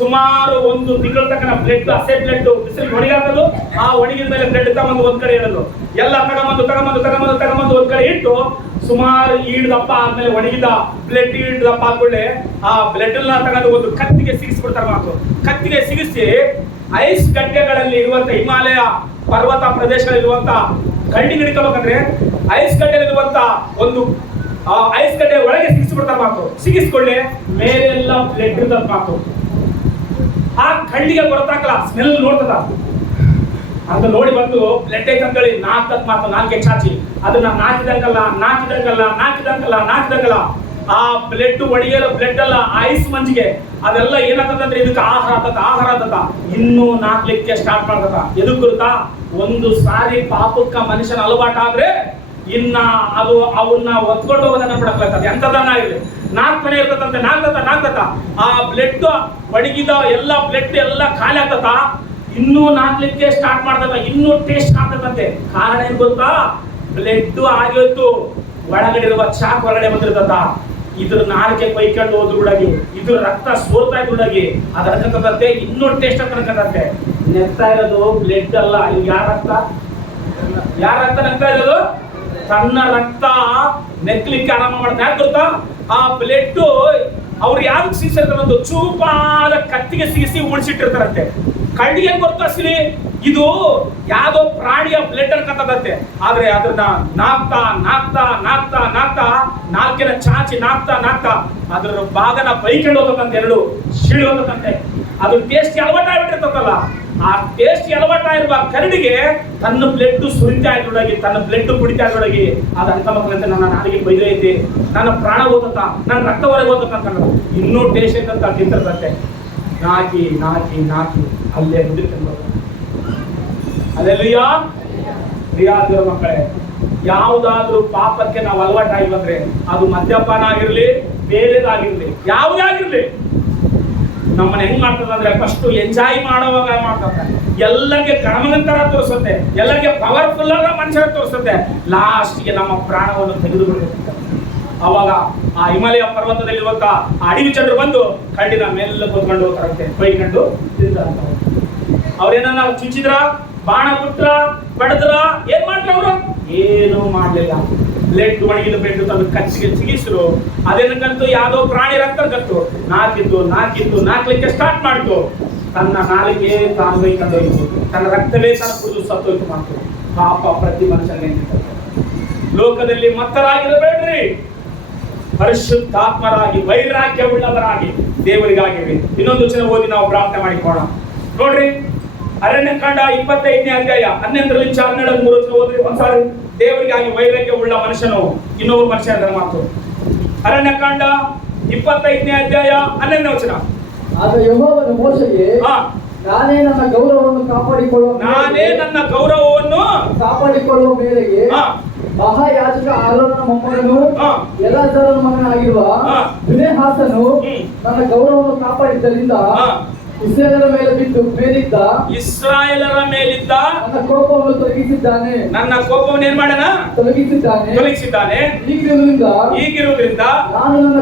ಸುಮಾರು ಒಂದು ತಿಂಗಳ ತನಕ ಬ್ಲಡ್, ಹಸೆ ಬ್ಲಡ್ ಬಿಸಿಲಿಗೆ ಒಣಗಾಕೋದು, ಆ ಒಣಗಿದ ಮೇಲೆ ಬ್ಲಡ್ ತಗೊಂಡು ಒಂದ್ ಕಡೆ ಇಡೋದು, ಎಲ್ಲ ತಗೊಂಬಂದು ಒಂದ್ ಕಡೆ ಇಟ್ಟು ಸುಮಾರು ಈಡ್ದಪ್ಪ ಆದ್ಮೇಲೆ ಒಣಗಿದ ಬ್ಲಡ್ ಈಡ್ದಪ್ಪ ಆದ್ಮೇಲೆ ಆ ಬ್ಲಡ್ ಎಲ್ಲ ತಗೊಂಡು ಒಂದು ಕತ್ತಿಗೆ ಸಿಗಿಸ್ಬಿಡ್ತಾರೆ ಮಾತು. ಕತ್ತಿಗೆ ಸಿಗಿಸಿ ಐಸ್ ಗಡ್ಡೆಗಳಲ್ಲಿ ಇರುವಂತ ಹಿಮಾಲಯ ಪರ್ವತ ಪ್ರದೇಶಗಳಿರುವಂತ ಕಳ್ಳಿ ಹಿಡ್ಕೋಬೇಕಂದ್ರೆ ಐಸ್ ಗಡ್ಡೆಲಿರುವಂತ ಒಂದು ಐಸ್ ಗಡ್ಡೆ ಒಳಗೆ ಸಿಗಿಸ್ಬಿಡ್ತಾರೆ ಮಾತು. ಸಿಗಿಸ್ಕೊಳ್ಳಿ ಮೇಲೆಲ್ಲ ಬ್ಲಡ್ ಇರ್ತದ ಮಾತು. ಆ ಕಳ್ಳಿಗೆ ಗೊತ್ತಾಗಲ್ಲ, ಸ್ಮೆಲ್ ನೋಡ್ತದ ಅಂತ ನೋಡಿ ಬಂದು ಬ್ಲಡ್ ಐತಂತೇಳಿ ನಾಲ್ಕತ್ ಮಾತು, ನಾಲ್ಕೆ ಚಾಚಿ ಅದನ್ನ ನಾಚಿದಂಗಲ್ಲ ಆ ಬ್ಲಡ್ ಒಣಗಿರೋ ಬ್ಲಡ್ ಅಲ್ಲ, ಐಸ್ ಮಂಜಿಗೆ ಅದೆಲ್ಲ ಏನಾಗ್ತದಂದ್ರೆ ಇದಕ್ಕೆ ಆಹಾರ ಆತದ. ಇನ್ನೂ ನಾಕ್ಲಿಕ್ಕೆ ಸ್ಟಾರ್ಟ್ ಮಾಡ್ತದ. ಎದಕ್ ಗೊತ್ತಾ? ಒಂದು ಸಾರಿ ಪಾಪಕ್ಕ ಮನುಷ್ಯನ ಅಲವಾಟ ಆದ್ರೆ ಇನ್ನ ಅದು ಅವನ್ನ ಒತ್ಕೊಂಡು ಹೋಗೋದನ್ನ ಬಿಡಕ್ಲಾಗ್ತದೆ. ಎಂತದನ್ನ ಇರಲಿ, ನಾಲ್ಕನೇ ಇರ್ತದಂತೆ, ನಾಲ್ಕತ್ತ ಆ ಬ್ಲಡ್ ಒಣಗಿದ ಎಲ್ಲ ಬ್ಲಡ್ ಎಲ್ಲ ಖಾಲಿ ಆಗ್ತದ. ಇನ್ನೂ ನಾಕ್ಲಿಕ್ಕೆ ಸ್ಟಾರ್ಟ್ ಮಾಡ್ತದ, ಇನ್ನೂ ಟೇಸ್ಟ್ ಆಗ್ತದಂತೆ. ಕಾರಣ ಏನ್ ಗೊತ್ತಾ? ಬ್ಲಡ್ ಆಗೋಯ್ತು, ಒಳಗಡೆ ಇರುವ ಚಾಕ್ ಹೊರಗಡೆ ಬಂದಿರ್ತದ. ಇದ್ರ ನಾಲ್ಕೆ ಬೈಕೊಂಡು ಹೋದ್ರೊಳಗೆ ಇದ್ರ ರಕ್ತ ಸೋರ್ತಾ ಇದ್ರೊಳಗೆ ಅದಕ್ಕಂತೆ ಇನ್ನೂ ಟೇಸ್ಟ್ ಅಂತಂತೆ. ನೆಗ್ತಾ ಇರೋದು ಬ್ಲಡ್ ಅಲ್ಲ, ಇಲ್ಲಿ ಯಾರ ರಕ್ತ ನೆಗ್ತಾ ಇರೋದು? ತನ್ನ ರಕ್ತ ನೆಕ್ಲಿಕ್ಕೆ ಆರಾಮ ಮಾಡ್ತಾ. ಯಾಕೆ ಗೊತ್ತಾ? ಆ ಬ್ಲಡ್ ಅವ್ರು ಯಾವ್ದು ಸಿಗಿಸಿರ್ತಾರಂತ ಚೂಪಾದ ಕತ್ತಿಗೆ ಸಿಗಿಸಿ ಉಳಿಸಿಟ್ಟಿರ್ತಾರಂತೆ. ಕಳ್ಳಿಗೆ ಗೊತ್ತಾ ಸಿರಿ, ಇದು ಯಾವ್ದೋ ಪ್ರಾಣಿಯ ಬ್ಲಡ್ ಅನ್ಕಂತದಂತೆ. ಆದ್ರೆ ಅದನ್ನ ನಾಕ್ತಾ ನಾಲ್ಕಿನ ಚಾಚಿ ನಾಕ್ತಾ ಅದ್ರ ಭಾಗನ ಬೈಕೊಂಡು ಹೋದಂತೆ, ಎರಡು ಶಿಳಿ ಹೋದಂತೆ. ಅದು ಟೇಸ್ಟ್ ಅಲವಾಟ ಆಗ್ಬಿಟ್ಟಿರ್ತದಲ್ಲ, ಆ ಟೇಸ್ಟ್ ಅಲವಾಟ ಇರುವ ಕರಡಿಗೆ ತನ್ನ ಬ್ಲಡ್ ಸುರಿತಾ ಇದ್ರೊಳಗೆ, ತನ್ನ ಬ್ಲಡ್ ಕುಡಿತಾ ಇದ್ರೊಳಗೆ ಅದು ಅಂತ ಮಕ್ಕಳಂತೆ ನನ್ನ ನಾಲಿಗೆ ಬೈದೈತಿ, ನನ್ನ ಪ್ರಾಣ ಹೋಗತ್ತ, ನನ್ನ ರಕ್ತ ಹೊರಗೆ ಹೋಗತ್ತ ಅಂತ ಇನ್ನೂ ಟೇಸ್ಟ್ ಐತಂತ ತಿಂತಿರ್ತಂತೆ. ನಾಕಿ ಅಲ್ಲೇ ಮುಗಿಕೊಂಡು ಅಲ್ಲೆಲ್ಲೂಯಾ. ಪ್ರಿಯಾದಿರೋ ಮಕ್ಕಳೇ, ಯಾವುದಾದ್ರೂ ಪಾಪಕ್ಕೆ ನಾವು ಅಲವಾಟಾಗಿ ಬಂದ್ರೆ ಅದು ಮದ್ಯಪಾನ ಆಗಿರ್ಲಿ, ಬೇರೆದಾಗಿರ್ಲಿ, ಯಾವುದೇ ಆಗಿರ್ಲಿ, ನಮ್ಮನ್ನ ಹೆಂಗ್ ಮಾಡ್ತದ ಅಂದ್ರೆ ಫಸ್ಟ್ ಎಂಜಾಯ್ ಮಾಡುವಾಗ ಮಾಡ್ತದೆ, ಎಲ್ಲರಿಗೆ ಗಣಮನಂತರ ತೋರಿಸುತ್ತೆ, ಎಲ್ಲರಿಗೆ ಪವರ್ಫುಲ್ ಆದ ಮನುಷ್ಯರ ತೋರಿಸುತ್ತೆ. ಲಾಸ್ಟ್ಗೆ ನಮ್ಮ ಪ್ರಾಣವನ್ನು ತೆಗೆದು ಬಿಡುತ್ತೆ. ಅವಾಗ ಆ ಹಿಮಾಲಯ ಪರ್ವತದಲ್ಲಿರುವಂತ ಅಡವಿ ಜನರು ಬಂದು ಕಳ್ಳಿನ ಮೇಲೆ ಕೂತ್ಕೊಂಡು ಹೋಗ್ತಾರಂತೆ, ಬೈಕೊಂಡು ತಿಂತಾರಂತ. ಅವ್ರೇನ ಚುಚ್ಚಿದ್ರ, ಬಾಣ ಬಿಟ್ರ, ಬಡದ್ರ, ಏನ್ ಮಾಡ್ರ ಅವರು? ಏನು ಮಾಡ್ಲಿಲ್ಲ. ಬ್ಲಡ್ ಒಣಗಿದ ಬ್ಲಡ್ ತಂದು ಕಚ್ಚಿಗೆ ಸಿಗಿಸ್ರು. ಅದೇನಕ್ಕಂತೂ ಯಾವ್ದೋ ಪ್ರಾಣಿ ರಕ್ತ ಕತ್ತು ನಾಕ್ಲಿಕ್ಕೆ ಸ್ಟಾರ್ಟ್ ಮಾಡ್ತು. ತನ್ನ ನಾಲಿಗೆ ತಾನು ಬೈಕೊಂಡು ಹೋಯ್ತು, ತನ್ನ ರಕ್ತವೇ ತಾನು ಕುಡಿದು ಸತ್ತೋಯ್ತು ಮಾಡ್ತು. ಪಾಪ ಪ್ರತಿ ಮನುಷ್ಯನಿಗೆ ಲೋಕದಲ್ಲಿ ಮತ್ತರಾಗಿರಬೇಡ್ರಿ, ಪರಿಶುದ್ಧಾತ್ಮರಾಗಿ ವೈರಾಗ್ಯವುಳ್ಳವರಾಗಿ ದೇವರಿಗಾಗಿರಿ. ಇನ್ನೊಂದು ವಚನ ಓದಿ ನಾವು ಪ್ರಾರ್ಥನೆ ಮಾಡಿಕೊಳ್ಳೋಣ. ನೋಡ್ರಿ, ಅರಣ್ಯಕಾಂಡ 25ನೇ ಅಧ್ಯಾಯ 11-12 ಓದ್ರಿ ಒಂದ್ಸಾರಿ. ದೇವರಿಗಾಗಿ ವೈರಾಗ್ಯವುಳ್ಳ ಮನುಷ್ಯನು ಇನ್ನೊಬ್ಬ ಮನುಷ್ಯನ ಮಾತು. ಅರಣ್ಯಕಾಂಡ 25ನೇ ಅಧ್ಯಾಯ 11ನೇ ವಚನ. ಆಗ ಯೆಹೋವನು ಮೋಶೆಗೆ, ನಾನೇ ನನ್ನ ಗೌರವವನ್ನು ಕಾಪಾಡಿಕೊಳ್ಳುವ ಮೇರೆಗೆ ಮಹಾಯಾಜಕ ಆರೋನನ ಮೊಮ್ಮಗನು ಎಲಾಜರನ ಮಗನಾಗಿರುವ ಫೀನೆಹಾಸನು ನನ್ನ ಗೌರವವನ್ನು ಕಾಪಾಡಿದ್ದರಿಂದ ಇಸ್ರಾಯೇಲರ ಮೇಲಿದ್ದ ನನ್ನ ಕೋಪವನ್ನು ತೊಲಗಿಸಿದ್ದಾನೆ. ಏನ್ ಮಾಡೋಣ? ತೊಲಗಿಸಿದ್ದಾನೆ. ಈಗಿರುವುದರಿಂದ ನಾನು ನನ್ನ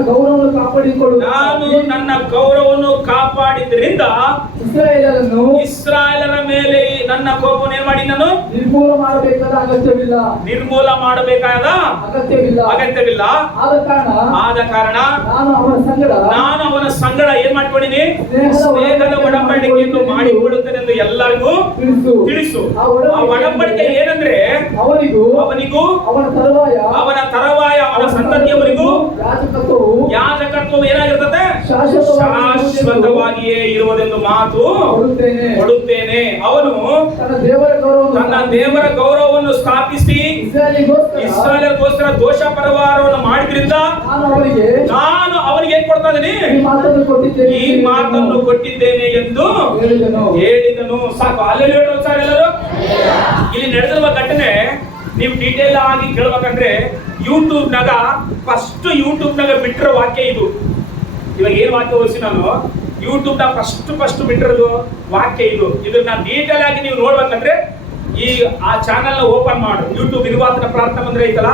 ಗೌರವವನ್ನು ಕಾಪಾಡಿದ್ರಿಂದ ಇಸ್ರಾಯೇಲರ ಮೇಲೆ ನನ್ನ ಕೋಪವನ್ನು ಏನ್ ಮಾಡಿ ನಾನು ನಿರ್ಮೂಲ ಮಾಡಬೇಕಾದ ಅಗತ್ಯವಿಲ್ಲ. ಆದ ಕಾರಣ ನಾನು ಅವನ ಸಂಗಡ ಏನ್ ಮಾಡ್ಕೊಂಡಿನಿ? ಸ್ನೇಹದ ಒಡಂಬಡಿಕೆಯನ್ನು ಮಾಡಿ ಬಿಡುತ್ತೇನೆ ಎಂದು ಎಲ್ಲರಿಗೂ ತಿಳಿಸು. ಆ ಒಡಂಬಡಿಕೆ ಏನಂದ್ರೆ ಅವನಿಗೂ ಅವನ ತರುವಾಯ ಅವನ ಸಂತತಿಯವರಿಗೂ ಯಾಜಕತ್ವವು ಏನಾಗಿರ್ತದೆ? ಶಾಶ್ವತವಾಗಿಯೇ ಇರುವುದೆಂದು ಮಾತು ಕೊಡುತ್ತೇನೆ. ಅವನು ದೇವರ ಗೌರವವನ್ನು ಸ್ಥಾಪಿಸಿ ಇಸ್ರಾಯೇಲಿಗೋಸ್ಕರ ದೋಷ ಪರಿಹಾರವನ್ನು ಮಾಡಿದ್ರಿಂದ ನಾನು ಅವರಿಗೆ ಏನ್ ಕೊಡ್ತಾ ಇದ್ದೀನಿ, ಈ ಮಾತನ್ನು ಕೊಟ್ಟಿದ್ದೇನೆ ಎಂದು ಹೇಳಿದನು. ಸಾಕು, ಅಲ್ಲಿ ಸರ್ ಎಲ್ಲರೂ. ಇಲ್ಲಿ ನಡೆದಿರುವ ಘಟನೆ ನೀವು ಡೀಟೇಲ್ ಆಗಿ ಕೇಳ್ಬೇಕಂದ್ರೆ ಯೂಟ್ಯೂಬ್ನಾಗ ಯೂಟ್ಯೂಬ್ನಾಗ ಬಿಟ್ಟಿರೋ ವಾಕ್ಯ ಇದು. ಇವಾಗ ಏನ್ ವಾಕ್ಯ ಓದಿಸಿ ನಾನು ಯೂಟ್ಯೂಬ್ನ ಫಸ್ಟ್ ಬಿಟ್ಟಿರೋದು ವಾಕ್ಯ ಇದು. ಇದನ್ನ ಡೀಟೇಲ್ ಆಗಿ ನೀವು ನೋಡ್ಬೇಕಂದ್ರೆ ಈ ಆ ಚಾನೆಲ್ ನ ಓಪನ್ ಮಾಡು. ಯೂಟ್ಯೂಬ್ ನಿರ್ವಾತನ ಪ್ರಾರ್ಥನಾ ಮಂದಿರ ಐತಲ್ಲ,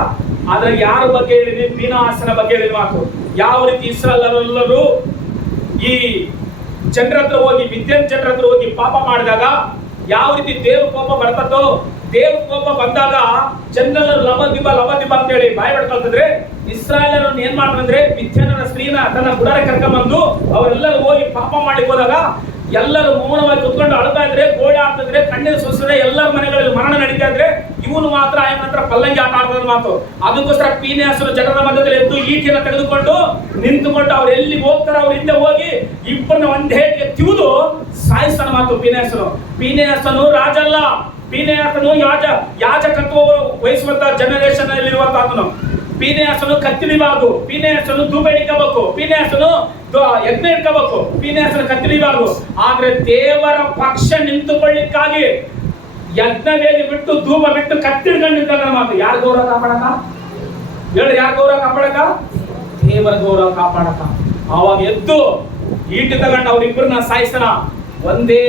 ಅದ್ರ ಯಾರ ಬಗ್ಗೆ ಹೇಳಿದ್ವಿ, ಫೀನೆಹಾಸನ ಬಗ್ಗೆ ಹೇಳಿದ ಮಾತು. ಯಾವ ರೀತಿ ಇಸ್ರಾಯೇಲರೆಲ್ಲರೂ ಈ ಜನರ ಹತ್ರ ಹೋಗಿ, ಮಿದ್ಯಾನ್ ಜನರ ಹತ್ರ ಹೋಗಿ ಪಾಪ ಮಾಡಿದಾಗ ಯಾವ ರೀತಿ ದೇವ್ರ ಕೋಪ ಬರ್ತದೋ, ದೇವ್ರ ಕೋಪ ಬಂದಾಗ ಜನರೆಲ್ಲರೂ ಲಬದಿಬ ಅಂತ ಹೇಳಿ ಬಾಯಿ ಬಿಡ್ಕೊಳ್ತಿದ್ರೆ, ಇಸ್ರಾಯೇಲರನ್ನು ಏನ್ ಮಾಡ್ತಂದ್ರೆ ಮಿದ್ಯಾನರ ಸ್ತ್ರೀನ ತನ್ನ ಗುಡಾರ ಕರ್ಕೊಂಡ್ಬಂದು ಅವರೆಲ್ಲರೂ ಹೋಗಿ ಪಾಪ ಮಾಡಿ ಹೋದಾಗ ಎಲ್ಲರೂ ಮೌನವಾಗಿ ಕುತ್ಕೊಂಡು ಅಳ್ತಾ ಇದ್ರೆ, ಗೋಡೆ ಆಡ್ತಿದ್ರೆ, ಕಣ್ಣಿನ ಸುರಿಸಿದ್ರೆ, ಎಲ್ಲರ ಮನೆಗಳಲ್ಲಿ ಮರಣ ನಡೀತಾ ಇದ್ರೆ, ಇವನು ಮಾತ್ರ ಆಯನ ಹತ್ರ ಪಲ್ಲಂಗಿ ಆಟ ಆಡ್ತದ ಮಾತು. ಅದಕ್ಕೋಸ್ಕರ ಫೀನೆಹಾಸನು ಜನರ ಮಧ್ಯದಲ್ಲಿ ಎದ್ದು ಈಟಿಯನ್ನು ತೆಗೆದುಕೊಂಡು ನಿಂತುಕೊಂಡು ಅವ್ರು ಎಲ್ಲಿ ಹೋಗ್ತಾರೆ ಅವ್ರ ಹಿಂದೆ ಹೋಗಿ ಇಬ್ಬರನ್ನ ಒಂದೇ ತಿವಿದು ಸಾಯಿಸ್ತಾನ ಮಾತು. ಫೀನೆಹಾಸನು ರಾಜ ಅಲ್ಲ, ಫೀನೆಹಾಸನು ಯಾಜಕತ್ವ ವಹಿಸುವಂತ ಜನರೇಷನ್ ಅಲ್ಲಿ ಇರುವಂತಹನು. ಫೀನೆಹಾಸನು ಕತ್ತಿ ಹಿಡಿಬಾರ್ದು, ಫೀನೆಹಾಸನು ಧೂಪ ಹಿಡ್ಕೋಬೇಕು, ಫೀನೆಹಾಸನು ಯಜ್ಞ ಇಟ್ಕೋಬೇಕು, ಫೀನೆಹಾಸನು ಕತ್ತಿ ಹಿಡಿಬಾರ್ದು. ಆದ್ರೆ ದೇವರ ಪಕ್ಷ ನಿಂತುಕೊಳ್ಳಿಕ್ಕಾಗಿ ಯಜ್ಞ ವೇದಿ ಬಿಟ್ಟು ಧೂಪ ಬಿಟ್ಟು ಕತ್ತಿ ಹಿಡ್ಕೊಂಡು ನಿಂತಾಗ ಮಾತು. ಯಾರ ಗೌರವ ಕಾಪಾಡಕ ಹೇಳಿ, ಯಾರ ಗೌರವ ಕಾಪಾಡಕ? ದೇವರ ಗೌರವ ಕಾಪಾಡಕ. ಅವಾಗ ಎದ್ದು ಈಟಿ ತಗೊಂಡು ಅವ್ರಿಬ್ಬರನ್ನ ಸಾಯಿಸನ. ಒಂದೇ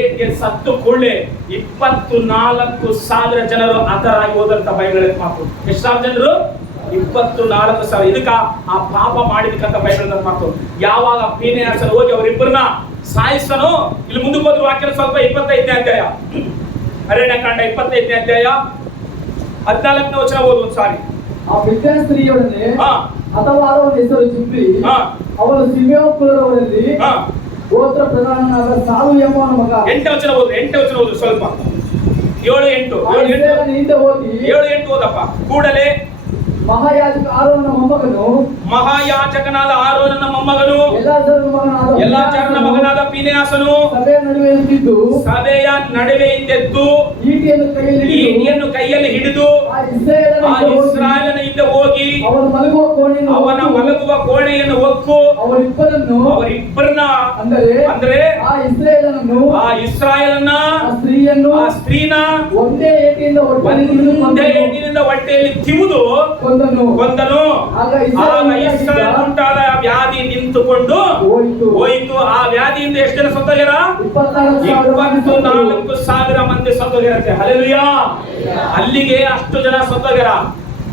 ಏಟಿಗೆ ಸತ್ತು ಕೂಡಲೇ 24,000 ಜನರು ಹತರಾಗಿ ಹೋದಂತ ಬೈಬಲ್ ಮಾತು. ಎಷ್ಟಾರು ಜನರು? 24,000. ಇದಕ್ಕ ಆ ಪಾಪ ಮಾಡಿದಕ್ಕಂತ ಬೈಬಲ್ ಮಾತು. ಯಾವಾಗ ಫೀನೆಹಾಸನು ಹೋಗಿ ಅವರಿಬ್ಬರನ್ನ ಸಾಯಿಸನು. ಇಲ್ಲಿ ಮುಂದಕ್ಕೆ ಹೋದ್ರು ವಾಕ್ಯ ಸ್ವಲ್ಪ 25ನೇ ಅಧ್ಯಾಯ, ಅರಣ್ಯಕಾಂಡ 25ನೇ ಅಧ್ಯಾಯ 14ನೇ ವಚನ ಓದು ಒಂದ್ಸಾರಿ. ಆ ಮಿದ್ಯಾನ್ ಸ್ತ್ರೀಯೊಡನೆ ಅಥವಾ ಅವನ ಹೆಸರು ಜಿಬ್ರಿ, ಅವನು ಸಿಮೆಯೋನ್ ಕುಲದವರಲ್ಲಿ ಗೋತ್ರ ಪ್ರಧಾನನಾದ ಸಾಲು ಎಂಬವನ ಮಗ. 8ನೇ ವಚನ ಓದು ಸ್ವಲ್ಪ. 7, 8 ಓದಪ್ಪ. ಕೂಡಲೇ ಮಹಾಯಾಜಕನಾದ ಆರೋನನ ಮೊಮ್ಮಗನು ಎಲ್ಲಾಜಾರನ ಮಗನಾದ ಫೀನೆಹಾಸನು ಸಭೆಯ ನಡುವೆ ಇದ್ದೆದ್ದು ಈಟಿಯನ್ನು ಕೈಯಲ್ಲಿ ಹಿಡಿದು ಆ ಇಸ್ರಾಯೇಲನ ಹಿಂದೆ ಹೋಗಿ ಅವನ ಮಲಗುವ ಕೋಣೆಯನ್ನು ಹೊಕ್ಕು ಅವರಿಬ್ಬರನ್ನ ಅಂದ್ರೆ ಆ ಇಸ್ರಾಯೇಲನ ಆ ಸ್ತ್ರೀನ ಒಂದೇ ಏಟಿನಿಂದ ಹೊಟ್ಟೆಯಲ್ಲಿ ತಿವಿದು ಕೊಂದನು. ಆಗ ಇಸ್ರಾಯೇಲ್ ಉಂಟಾದ ವ್ಯಾಧಿ ನಿಂತುಕೊಂಡು ಹೋಯಿತು. ಆ ವ್ಯಾಧಿಯಿಂದ ಎಷ್ಟು ಜನ ಸತ್ತೋಗ್ಯಾರ? 24,000 ಮಂದಿ ಸತ್ತೋಗ್ಯಾರ. ಹಲ್ಲೆಲೂಯಾ. ಅಲ್ಲಿಗೆ ಅಷ್ಟು ಜನ ಸತ್ತೋಗ್ಯಾರ.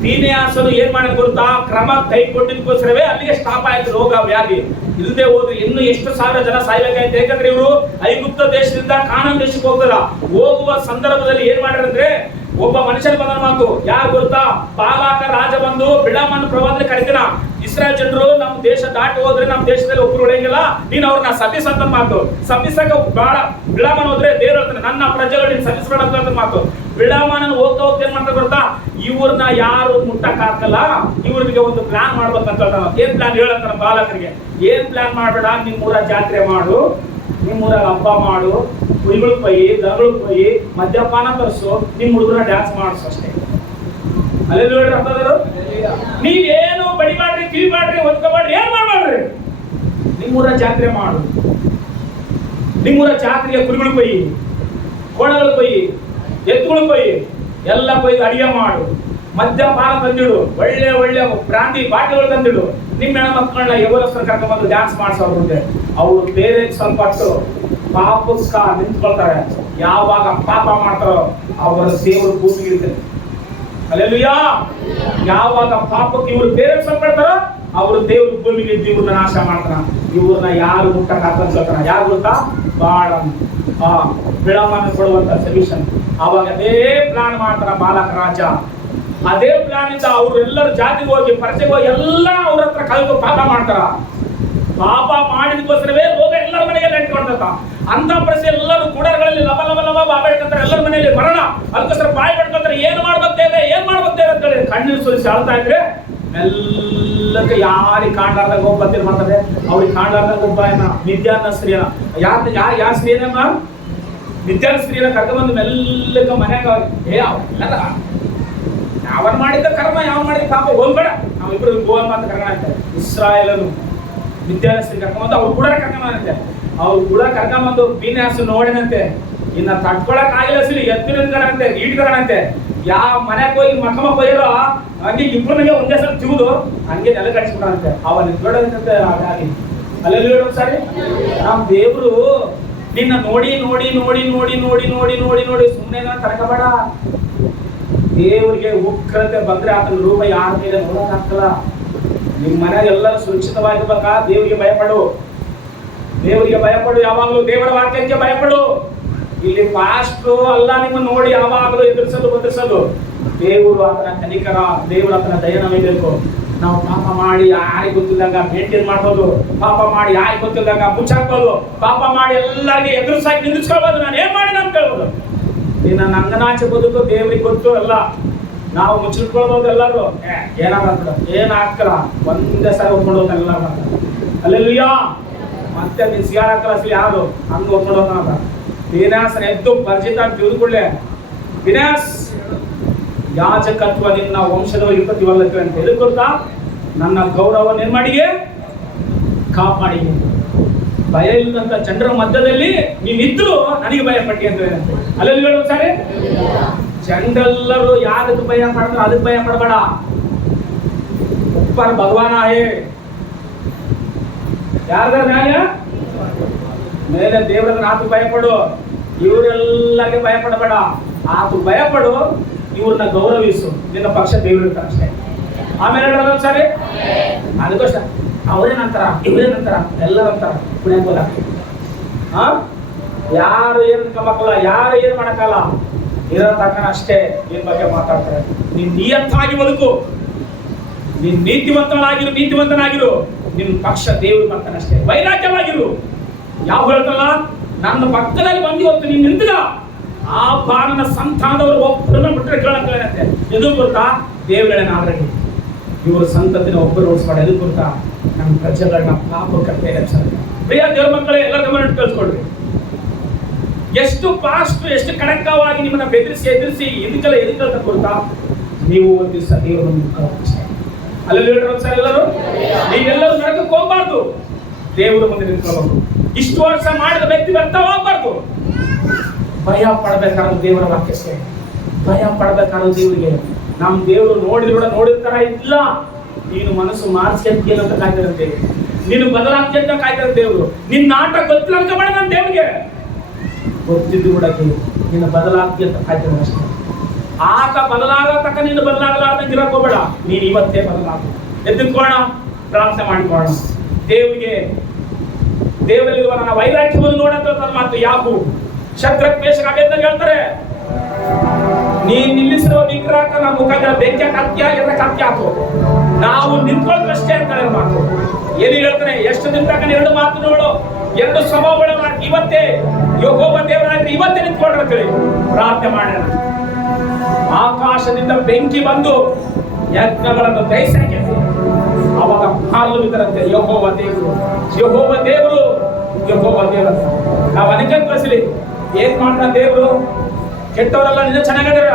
ಫೀನೆಹಾಸನು ಏನ್ ಮಾಡಿದ ಗೊತ್ತಾ? ಕ್ರಮ ಕೈಗೊಂಡಿದ್ದಕ್ಕೋಸ್ಕರವೇ ಅಲ್ಲಿಗೆ ಸ್ಟಾಪ್ ಆಯ್ತು ರೋಗ ವ್ಯಾಧಿ. ಇಲ್ಲದೆ ಹೋದ್ರೆ ಇನ್ನು ಎಷ್ಟು ಸಾವಿರ ಜನ ಸಾಯ್ಬೇಕಾಯ್ತು. ಯಾಕಂದ್ರೆ ಇವರು ಐಗುಪ್ತ ದೇಶದಿಂದ ಕಾನಾನ್ ದೇಶಕ್ಕೆ ಹೋಗ್ತಾರ. ಹೋಗುವ ಸಂದರ್ಭದಲ್ಲಿ ಏನ್ ಮಾಡ್ಯಾರಂದ್ರೆ ಒಬ್ಬ ಮನುಷ್ಯನ ಬಂದ ಮಾತು. ಯಾರು ಗೊತ್ತಾ? ಬಾಲಾಕ ರಾಜ ಬಂದು ಬಿಳಾಮನ ಪ್ರವಾದನೆ ಕರೆದಿನ. ಇಸ್ರಾಯೇಲ್ ಜನರು ನಮ್ಮ ದೇಶ ದಾಟಿ ಹೋದ್ರೆ ನಮ್ಮ ದೇಶದಲ್ಲಿ ಒಬ್ರು ಉಳಿಯಂಗಿಲ್ಲ, ನೀನ್ ಅವ್ರನ್ನ ಸತಿಸಂತ ಮಾತು. ಸತಿಸಕ ಬಾಳ ಬಿಳಾಮನ ಹೋದ್ರೆ ದೇವ್ರು ಹೇಳ್ತಾನೆ, ನನ್ನ ಪ್ರಜೆಗಳು ನೀನ್ ಸತಿಸ್ಬೇಡ ಅಂತ ಮಾತು. ಬಿಳಾಮನ ಹೋಗ್ತಾ ಏನ್ ಮಾಡ್ತಾ ಗೊತ್ತಾ? ಇವ್ರನ್ನ ಯಾರು ಮುಟ್ಟಕ್ ಹಾಕಲ್ಲ, ಇವ್ರಿಗೆ ಒಂದು ಪ್ಲಾನ್ ಮಾಡ್ಬೇಕಂತ ಹೇಳ್ತಾನ. ಏನ್ ಪ್ಲಾನ್ ಹೇಳಂತಾನ ಬಾಲಕರಿಗೆ? ಏನ್ ಪ್ಲಾನ್ ಮಾಡ್ಬೇಡ, ನಿಮ್ಮೂರ ಜಾತ್ರೆ ಮಾಡು, ನಿಮ್ಮೂರಾಗ ಹಬ್ಬ ಮಾಡು, ಕುರಿಗಳು ಕೊಯ್ಯಿ, ದನಗಳು ಕೊಯ್ಯಿ, ಮದ್ಯಪಾನ ತರಿಸು, ನಿಮ್ ಹುಡುಗರ ಡ್ಯಾನ್ಸ್ ಮಾಡಿಸು ಅಷ್ಟೇ. ಅಲ್ಲೇ ನೋಡ್ರಿ ಅಂತಂದ್ರು. ನೀವೇನು ಬಡಿಬಾಡ್ರಿ, ಕಿವಿಬಾಡ್ರಿ, ಹೊತ್ಕೊಬಾಡ್ರಿ, ಏನ್ ಮಾಡ್ಬಾಡ್ರಿ, ನಿಮ್ಮೂರ ಜಾತ್ರೆ ಮಾಡು. ನಿಮ್ಮೂರ ಜಾತ್ರೆಗೆ ಕುರಿಗಳು ಕೊಯ್ಯಿ, ಕೋಣಗಳು ಕೊಯ್ಯಿ, ಎತ್ತುಗಳು ಕೊಯ್ಯಿ, ಎಲ್ಲ ಕೊಯ್ದು ಅಡಿಗೆ ಮಾಡು, ಮದ್ಯಪಾನ ತಂದಿಡು, ಒಳ್ಳೆ ಬ್ರಾಂದಿ ಬಾಟೆಗಳು ತಂದಿಡು. ನಿಮ್ಮ ಹೆಣ್ಣು ಮಕ್ಕಳನ್ನ ಯವರಸ್ಥರು ಕರ್ಕೊಂಡ್ಬಂದು ಡ್ಯಾನ್ಸ್ ಮಾಡಿಸೋರು. ಅವ್ರು ಬೇರೆ ಸ್ವಲ್ಪ ಪಾಪಕ್ಕ ನಿಂತ್ಕೊಳ್ತಾರೆ. ಯಾವಾಗ ಪಾಪ ಮಾಡ್ತಾರೋ ಅವರ ದೇವರು ಭೂಮಿಗೆ ಇರ್ತದೆ. ಹಲ್ಲೆಲೂಯಾ. ಯಾವಾಗ ಪಾಪಕ್ಕೆ ಇವರು ಬೇರೆ ಸಂಪಡ್ತಾರೋ ಅವರು ದೇವರು ಭೂಮಿಗೆ ಇವ್ರನ್ನ ನಾಶ ಮಾಡ್ತಾರ. ಇವ್ರನ್ನ ಯಾರು ಮುಟ್ಟಕ್ಕೆ ಹಾಕೊಂಡ್ತಾರ? ಯಾರು ಗೊತ್ತಾ? ಬಾಳ ಬಿಳಾಮನ ಕೊಡುವಂತ ಸೊಲ್ಯೂಷನ್. ಅವಾಗ ಅದೇ ಪ್ಲಾನ್ ಮಾಡ್ತಾರ ಬಾಲಕ ರಾಜ. ಅದೇ ಪ್ಲಾನ್ ಇಂದ ಅವ್ರೆಲ್ಲರೂ ಜಾತಿಗೆ ಹೋಗಿ ಪರಿಚಯ ಹೋಗಿ ಎಲ್ಲ ಅವ್ರ ಹತ್ರ ಕಲ್ತು ಪಾಪ ಮಾಡ್ತಾರ. ಪಾಪ ಮಾಡಿದಕ್ಕೋಸ್ಕರವೇ ರೋಗ ಎಲ್ಲರ ಮನೆಗೆ ನೆಟ್ಕೊಂಡ. ಅಂತ ಪರಿಸ್ಥಿತಿ ಎಲ್ಲರೂ ಗುಡಗಳಲ್ಲಿ ಲವ ಬಾಬಾ ಇಟ್ಕೊಂತಾರೆ. ಎಲ್ಲರ ಮನೆಯಲ್ಲಿ ಮರಣ. ಅದಕ್ಕೋಸ್ಕರ ಬಾಯಿ ಪಡ್ಕೊಂತಾರೆ. ಏನ್ ಮಾಡ್ಬೇಕೇವೆ ಅಂತ ಹೇಳಿ ಕಣ್ಣೀರು ಸುರಿಸಿ ಆಳ್ತಾ ಇದ್ರೆ ಮೆಲ್ಲಕ್ಕೆ ಯಾರಿಗೆ ಕಾಣ್ಲಾರ್ದಾಗ ಒಬ್ಬ ಬಂದಿರ್ ಮಾಡ್ತಾರೆ. ಅವ್ರಿಗೆ ಕಾಣ್ಲಾರ್ದಾಗ ಒಬ್ಬ ಮಿದ್ಯಾನ ಸ್ತ್ರೀಯನ. ಯಾರ ಸ್ತ್ರೀಯನಮ್ಮ? ವಿದ್ಯಾರ್ಥಿನ ಕರ್ಕೊಂಡ್ಬಂದು ಮೆಲ್ಲಕ ಮನ್ಯಾಗ ಅವೆಲ್ಲದ ಯಾವನ್ ಮಾಡಿದ್ದ ಕರ್ಮ ಯಾವ ಮಾಡಿದ ಪಾಪ ಹೋಗ್ಬೇಡ, ನಾವಿಬ್ರು ಗೋವನ್ ಮಾತು ಕರ್ಕೊಂಡ ಅಂತಾರೆ. ಇಸ್ರಾಯೇಲನು ವಿದ್ಯಾರ್ಥಿ ಕರ್ಕೊಂಬಂದು ಅವ್ರು ಕೂಡ ಕರ್ಕೊಂಬಂತೆ. ಅವ್ರು ಕೂಡ ಕರ್ಕೊಂಬಂದು ಬೀನ್ಯಾಸ ನೋಡಿನಂತೆ, ಇನ್ನ ತಡ್ಕೊಳಕ್ ಆಗಿಲ್ಲ ಸಿಲಿ ಎತ್ತಿರಂತೆ ಈಟ್ಕರಂತೆ. ಯಾವ ಮನೆಗೆ ಹೋಗಿ ಮಕ್ಕಮ ಹೋಗಿರೋ ಹಂಗೆ ಇಬ್ಬರಿಗೆ ಒಂದೇ ಸಲ ತಿಗುದು ಹಂಗೆ ನೆಲ ಕಟ್ಸ್ಬಿಡಂತೆ. ಅವ ನಿಂತ್ಕೊಳ್ಳಂತೆ ಹಾಗಾಗಿ ಅಲ್ಲೆಲ್ಲಿ ಹೇಳೋದು ಸಾರಿ. ನಮ್ ದೇವ್ರು ನಿನ್ನ ನೋಡಿ ನೋಡಿ ನೋಡಿ ನೋಡಿ ನೋಡಿ ನೋಡಿ ನೋಡಿ ನೋಡಿ ಸುಮ್ಮನೆ ತಡ್ಕಬೇಡ. ದೇವ್ರಿಗೆ ಉಗ್ರತೆ ಬಂದ್ರೆ ಆತನ ರೂಪ ಯಾರ ಮೇಲೆ ನೋಡಕ್ ಆಗ್ತಲ್ಲ. ನಿಮ್ ಮನೆಯಾಗ ಎಲ್ಲರೂ ಸುರಕ್ಷಿತವಾಗಿರ್ಬೇಕಾ? ದೇವರಿಗೆ ಭಯಪಡು, ದೇವರಿಗೆ ಭಯಪಡು. ಯಾವಾಗಲೂ ದೇವರ ವಾಕ್ಯಕ್ಕೆ ಭಯಪಡು. ಇಲ್ಲಿ ಪಾಸ್ಟ್ರು ಅಲ್ಲ ನಿಮ್ಮನ್ನು ನೋಡಿ ಯಾವಾಗಲೂ ಎದುರಿಸೋದು. ದೇವರು ಆತನ ಕನಿಕರ, ದೇವರು ಆತನ ದಯನ ಮೇಬೇಕು. ನಾವು ಪಾಪ ಮಾಡಿ ಯಾರಿಗೆ ಗೊತ್ತಿಲ್ಲದಾಗ ಮೇಂಟೈನ್ ಮಾಡ್ಬೋದು, ಪಾಪ ಮಾಡಿ ಯಾರಿಗೆ ಗೊತ್ತಿಲ್ಲದಾಗ ಮುಚ್ಚಾಕ್ಬೋದು, ಪಾಪ ಮಾಡಿ ಎಲ್ಲರಿಗೆ ಎದುರಿಸಾಗಿ ನಿಲ್ಲಿಸ್ಕೊಳ್ಬೋದು. ನಾನು ಏನ್ ಮಾಡಿ ನಾನು ಕೇಳ್ಬೋದು. ನಿನ್ನ ನಂಗನಾಚೆ ಬದುಕು ದೇವ್ರಿಗೆ ಗೊತ್ತು ಅಲ್ಲ. ನಾವು ಮುಚ್ಚಿಟ್ಕೊಳ್ಬೋದು ಎಲ್ಲರೂ. ಏನಾಗ್ತದ ಏನ್ ಹಾಕ್ತಾರ ಒಂದೇ ಸಲ ಒಪ್ಕೊಂಡು ಹೋಗ್ತಾನೆ ಎಲ್ಲ ಅಲ್ಲೆಲ್ಲಯ್ಯ. ಮತ್ತೆ ನೀನ್ ಸಿಗಾರ ಕಲಸಲಿ ಯಾರು ಹಂಗ ಒಪ್ಕೊಂಡು ಹೋಗ್ತಾನ. ವಿನಾಸನ ಎದ್ದು ಪರಿಚಿತ ತಿಳಿದುಕೊಳ್ಳೆ. ವಿನಾಸ್ ಯಾಜಕತ್ವ ನಿನ್ನ ವಂಶದವರಿಗೆ ಪ್ರತಿವಲ್ಲಕ್ಕೆ ಅಂತ ಎದು ಗೊತ್ತಾ? ನನ್ನ ಗೌರವ ನಿರ್ಮಾಡಿಗೆ ಕಾಪಾಡಿಗೆ. ಭಯ ಇಲ್ಲದಂತ ಜನರ ಮಧ್ಯದಲ್ಲಿ ನೀನಿದ್ರು ನನಗೆ ಭಯ ಪಟ್ಟಿ ಅಂತ ಏನಂತೆ. ಅಲ್ಲೆಲ್ಲಿ ಹೇಳುವ ಸಾರಿ. ಜನರೆಲ್ಲರೂ ಯಾರಕ್ಕೆ ಭಯ ಪಡ್ತಾರೆ ಅದಕ್ಕೆ ಭಯ ಪಡಬೇಡ. ಉಪ್ಪರ್ ಭಗವಾನ ಹೇ ಯಾರದ ನ್ಯಾಯ ಮೇಲೆ ದೇವರ ಆತು ಭಯಪಡು. ಇವರೆಲ್ಲರಿಗೆ ಭಯಪಡಬೇಡ, ಆತು ಭಯಪಡು. ಇವ್ರನ್ನ ಗೌರವಿಸು, ನಿನ್ನ ಪಕ್ಷ ದೇವರಿರ್ತಾರೆ ಅಷ್ಟೇ. ಆಮೇಲೆ ಹೇಳೋದು ಸರಿ. ಅದಕ್ಕೋಸ್ಕರ ಅವ್ರೇನಂತಾರ ಇವ್ರೇನಂತಾರ ಎಲ್ಲರಂತಾರ ಪುಣ್ಯಕೋಲ. ಯಾರು ಏನ್ ಕಮ್ಮಕ್ಕಲ್ಲ, ಯಾರು ಏನ್ ಮಾಡಕ್ಕಲ್ಲ. ಇರೋ ತಕ್ಕನ ಅಷ್ಟೇ ನಿನ್ ಬಗ್ಗೆ ಮಾತಾಡ್ತಾರೆ. ನೀನ್ ನಿಯತ್ತಾಗಿ ಬದುಕು, ನೀನ್ ನೀತಿವಂತನಾಗಿರು. ನಿನ್ ಪಕ್ಷ ದೇವ್ರು ಬರ್ತಾನೆ ಅಷ್ಟೇ. ವೈರಾಗ್ಯವಾಗಿರು. ಯಾವ ಹೇಳ್ತಲ್ಲ, ನನ್ನ ಪಕ್ಕದಲ್ಲಿ ಬಂದು ಇವತ್ತು ನೀನ್ ನಿಂತಿಲ್ಲ, ಆ ಬಾರನ ಸಂತಾನದವರು ಒಬ್ಬರನ್ನ ಬಿಟ್ಟರೆ ಕೇಳಂತೆ. ಎದು ಗೊತ್ತಾ? ದೇವಗಳನ್ನ ಆಲ್ರೆಡಿ ಇವರು ಸಂತತಿನ ಒಬ್ಬರು ಓಡಿಸ್ಬೇಡ. ಎದು ಗೊತ್ತಾ? ನಮ್ಮ ಪ್ರಜೆಗಳನ್ನ ಪಾಪ ಕಟ್ಟೆ ಪ್ರಿಯ ದೇವ್ರ ಮಕ್ಕಳೇ, ಎಲ್ಲ ಗಮನ ಕಳ್ಸ್ಕೊಡ್ರಿ. ಎಷ್ಟು ಫಾಸ್ಟ್, ಎಷ್ಟು ಕಡಕವಾಗಿ ನಿಮ್ಮನ್ನ ಬೆದರಿಸಿ ಎದುರಿಕಲ್ಲ ಗೊತ್ತಾ? ನೀವು ಒಂದು ದಿವಸ ದೇವರು ಅಲ್ಲೆಲ್ಲ ಹೇಳ್ರಿ ಸರ್. ಎಲ್ಲರೂ ನೀವೆಲ್ಲರೂ ನರಕಕ್ಕೆ ಹೋಗ್ಬಾರ್ದು, ದೇವರ ಮುಂದೆ ನಿಂತ್ಕೊಳ್ಬೇಕು. ಇಷ್ಟು ವರ್ಷ ಮಾಡಿದ ವ್ಯಕ್ತಿ ಬರ್ತಾ ಹೋಗ್ಬಾರ್ದು. ಭಯ ಪಡ್ಬೇಕಾದ್ರು ದೇವರ ವಾಕ್ಯಕ್ಕೆ, ಭಯ ಪಡ್ಬೇಕಾದ್ರು ದೇವರಿಗೆ. ನಮ್ ದೇವರು ನೋಡಿರ್ತಾರ ಇಲ್ಲ. ನೀನು ಮನಸ್ಸು ಮಾರ್ಸ್ಕೊಂತ ಏನಂತ ಕಾಯ್ತಿರಂತೆ, ನೀನು ಬದಲಾಗ್ತಂತ ಕಾಯ್ತಿರ ದೇವರು. ನಿನ್ನ ಆಟ ಗೊತ್ತಿಲ್ಲ ಅನ್ಕೋಬೇಡ. ನನ್ನ ದೇವ್ರಿಗೆ ಗೊತ್ತಿದ್ದು ಕೂಡ ನಿನ್ನ ಬದಲಾಗ್ತಿ ಅಂತ ಕಾಯ್ತಿರ ಅಷ್ಟೇ. ಆತ ಬದಲಾಗತಕ್ಕ ನೀನು ಬದಲಾಗಲಾರ್ದಂಗೆ ಇರಕ್ ಹೋಗ್ಬೇಡ. ನೀನು ಇವತ್ತೇ ಬದಲಾಗ. ಎದ್ದುಕೋಣ, ಪ್ರಾರ್ಥನೆ ಮಾಡಿಕೊಳ್ಳೋಣ. ದೇವರಲ್ಲಿರುವ ನನ್ನ ವೈರಾಗ್ಯವನ್ನು ನೋಡಂತ ಮಾತು ಯಾಕು ಶತ್ರುಕ್ ಮೇಷಕ ಅಬೇದ್ನೆಗೋ ಹೇಳ್ತಾರೆ, ನೀನ್ ನಿಲ್ಲಿಸಿರುವ ವಿಗ್ರಹನ ಮುಖದ ಬೆಂಕಿ ಕತ್ಯ ಹಾಕು, ನಾವು ನಿಂತ್ಕೊಳ್ಳೋದಷ್ಟೇ ಅಂತ ಮಾತು. ಏನು ಹೇಳ್ತಾನೆ? ಎಷ್ಟು ನಿಂತಾಗ ಎರಡು ಮಾತು ನೋಡು, ಎರಡು ಸ್ವಭಾವಗಳು ಇವತ್ತೇ ಯೆಹೋವ ದೇವರಾದ್ರೆ ಇವತ್ತೇ ನಿಂತ್ಕೊಂಡ್ರೆ ಅಂತೇಳಿ ಪ್ರಾರ್ಥನೆ ಮಾಡೋಣ. ಆಕಾಶದಿಂದ ಬೆಂಕಿ ಬಂದು ಯಜ್ಞಗಳನ್ನು ದಹಿಸಾಕಿ ಅವಾಗ ಹಾಲು ಬಿದ್ದರಂತೆ. ಯೆಹೋವ ದೇವರು ನಾವು ಅನೇಕ ಕಳಿಸಲಿ. ಏನ್ ಮಾಡ್ತಾನ ದೇವ್ರು? ಕೆಟ್ಟವರೆಲ್ಲ ನಿನ್ನ ಚೆನ್ನಾಗದಿರ.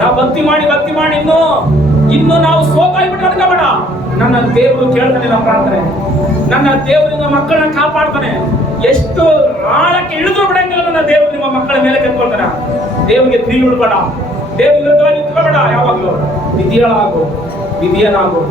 ನಾವು ಭಕ್ತಿ ಮಾಡಿ ಇನ್ನು ನಾವು ಸೋತಾಗ್ಬಿಟ್ಟು ಅನ್ಕೋಬೇಡ. ನನ್ನ ದೇವರು ಕೇಳ್ತಾನೆ ನಮ್ಮ ಪ್ರಾರ್ಥನೆ. ನನ್ನ ದೇವರು ನಿಮ್ಮ ಮಕ್ಕಳನ್ನ ಕಾಪಾಡ್ತಾನೆ. ಎಷ್ಟು ಆಳಕ್ಕೆ ಇಳಿದ್ರು ಬಿಡಂಗಿಲ್ಲ ನನ್ನ ದೇವರು ನಿಮ್ಮ ಮಕ್ಕಳ ಮೇಲೆ ಕೆತ್ಕೊಳ್ತಾನೆ. ದೇವರಿಗೆ ತಿರುಗಿ ಬಿಡಬೇಡ, ದೇವ್ರ ವಿರುದ್ಧವಾಗಿ ನಿಂತ್ಕೋಬೇಡ. ಯಾವಾಗಲೂ ವಿಧಿಯನಾಗು.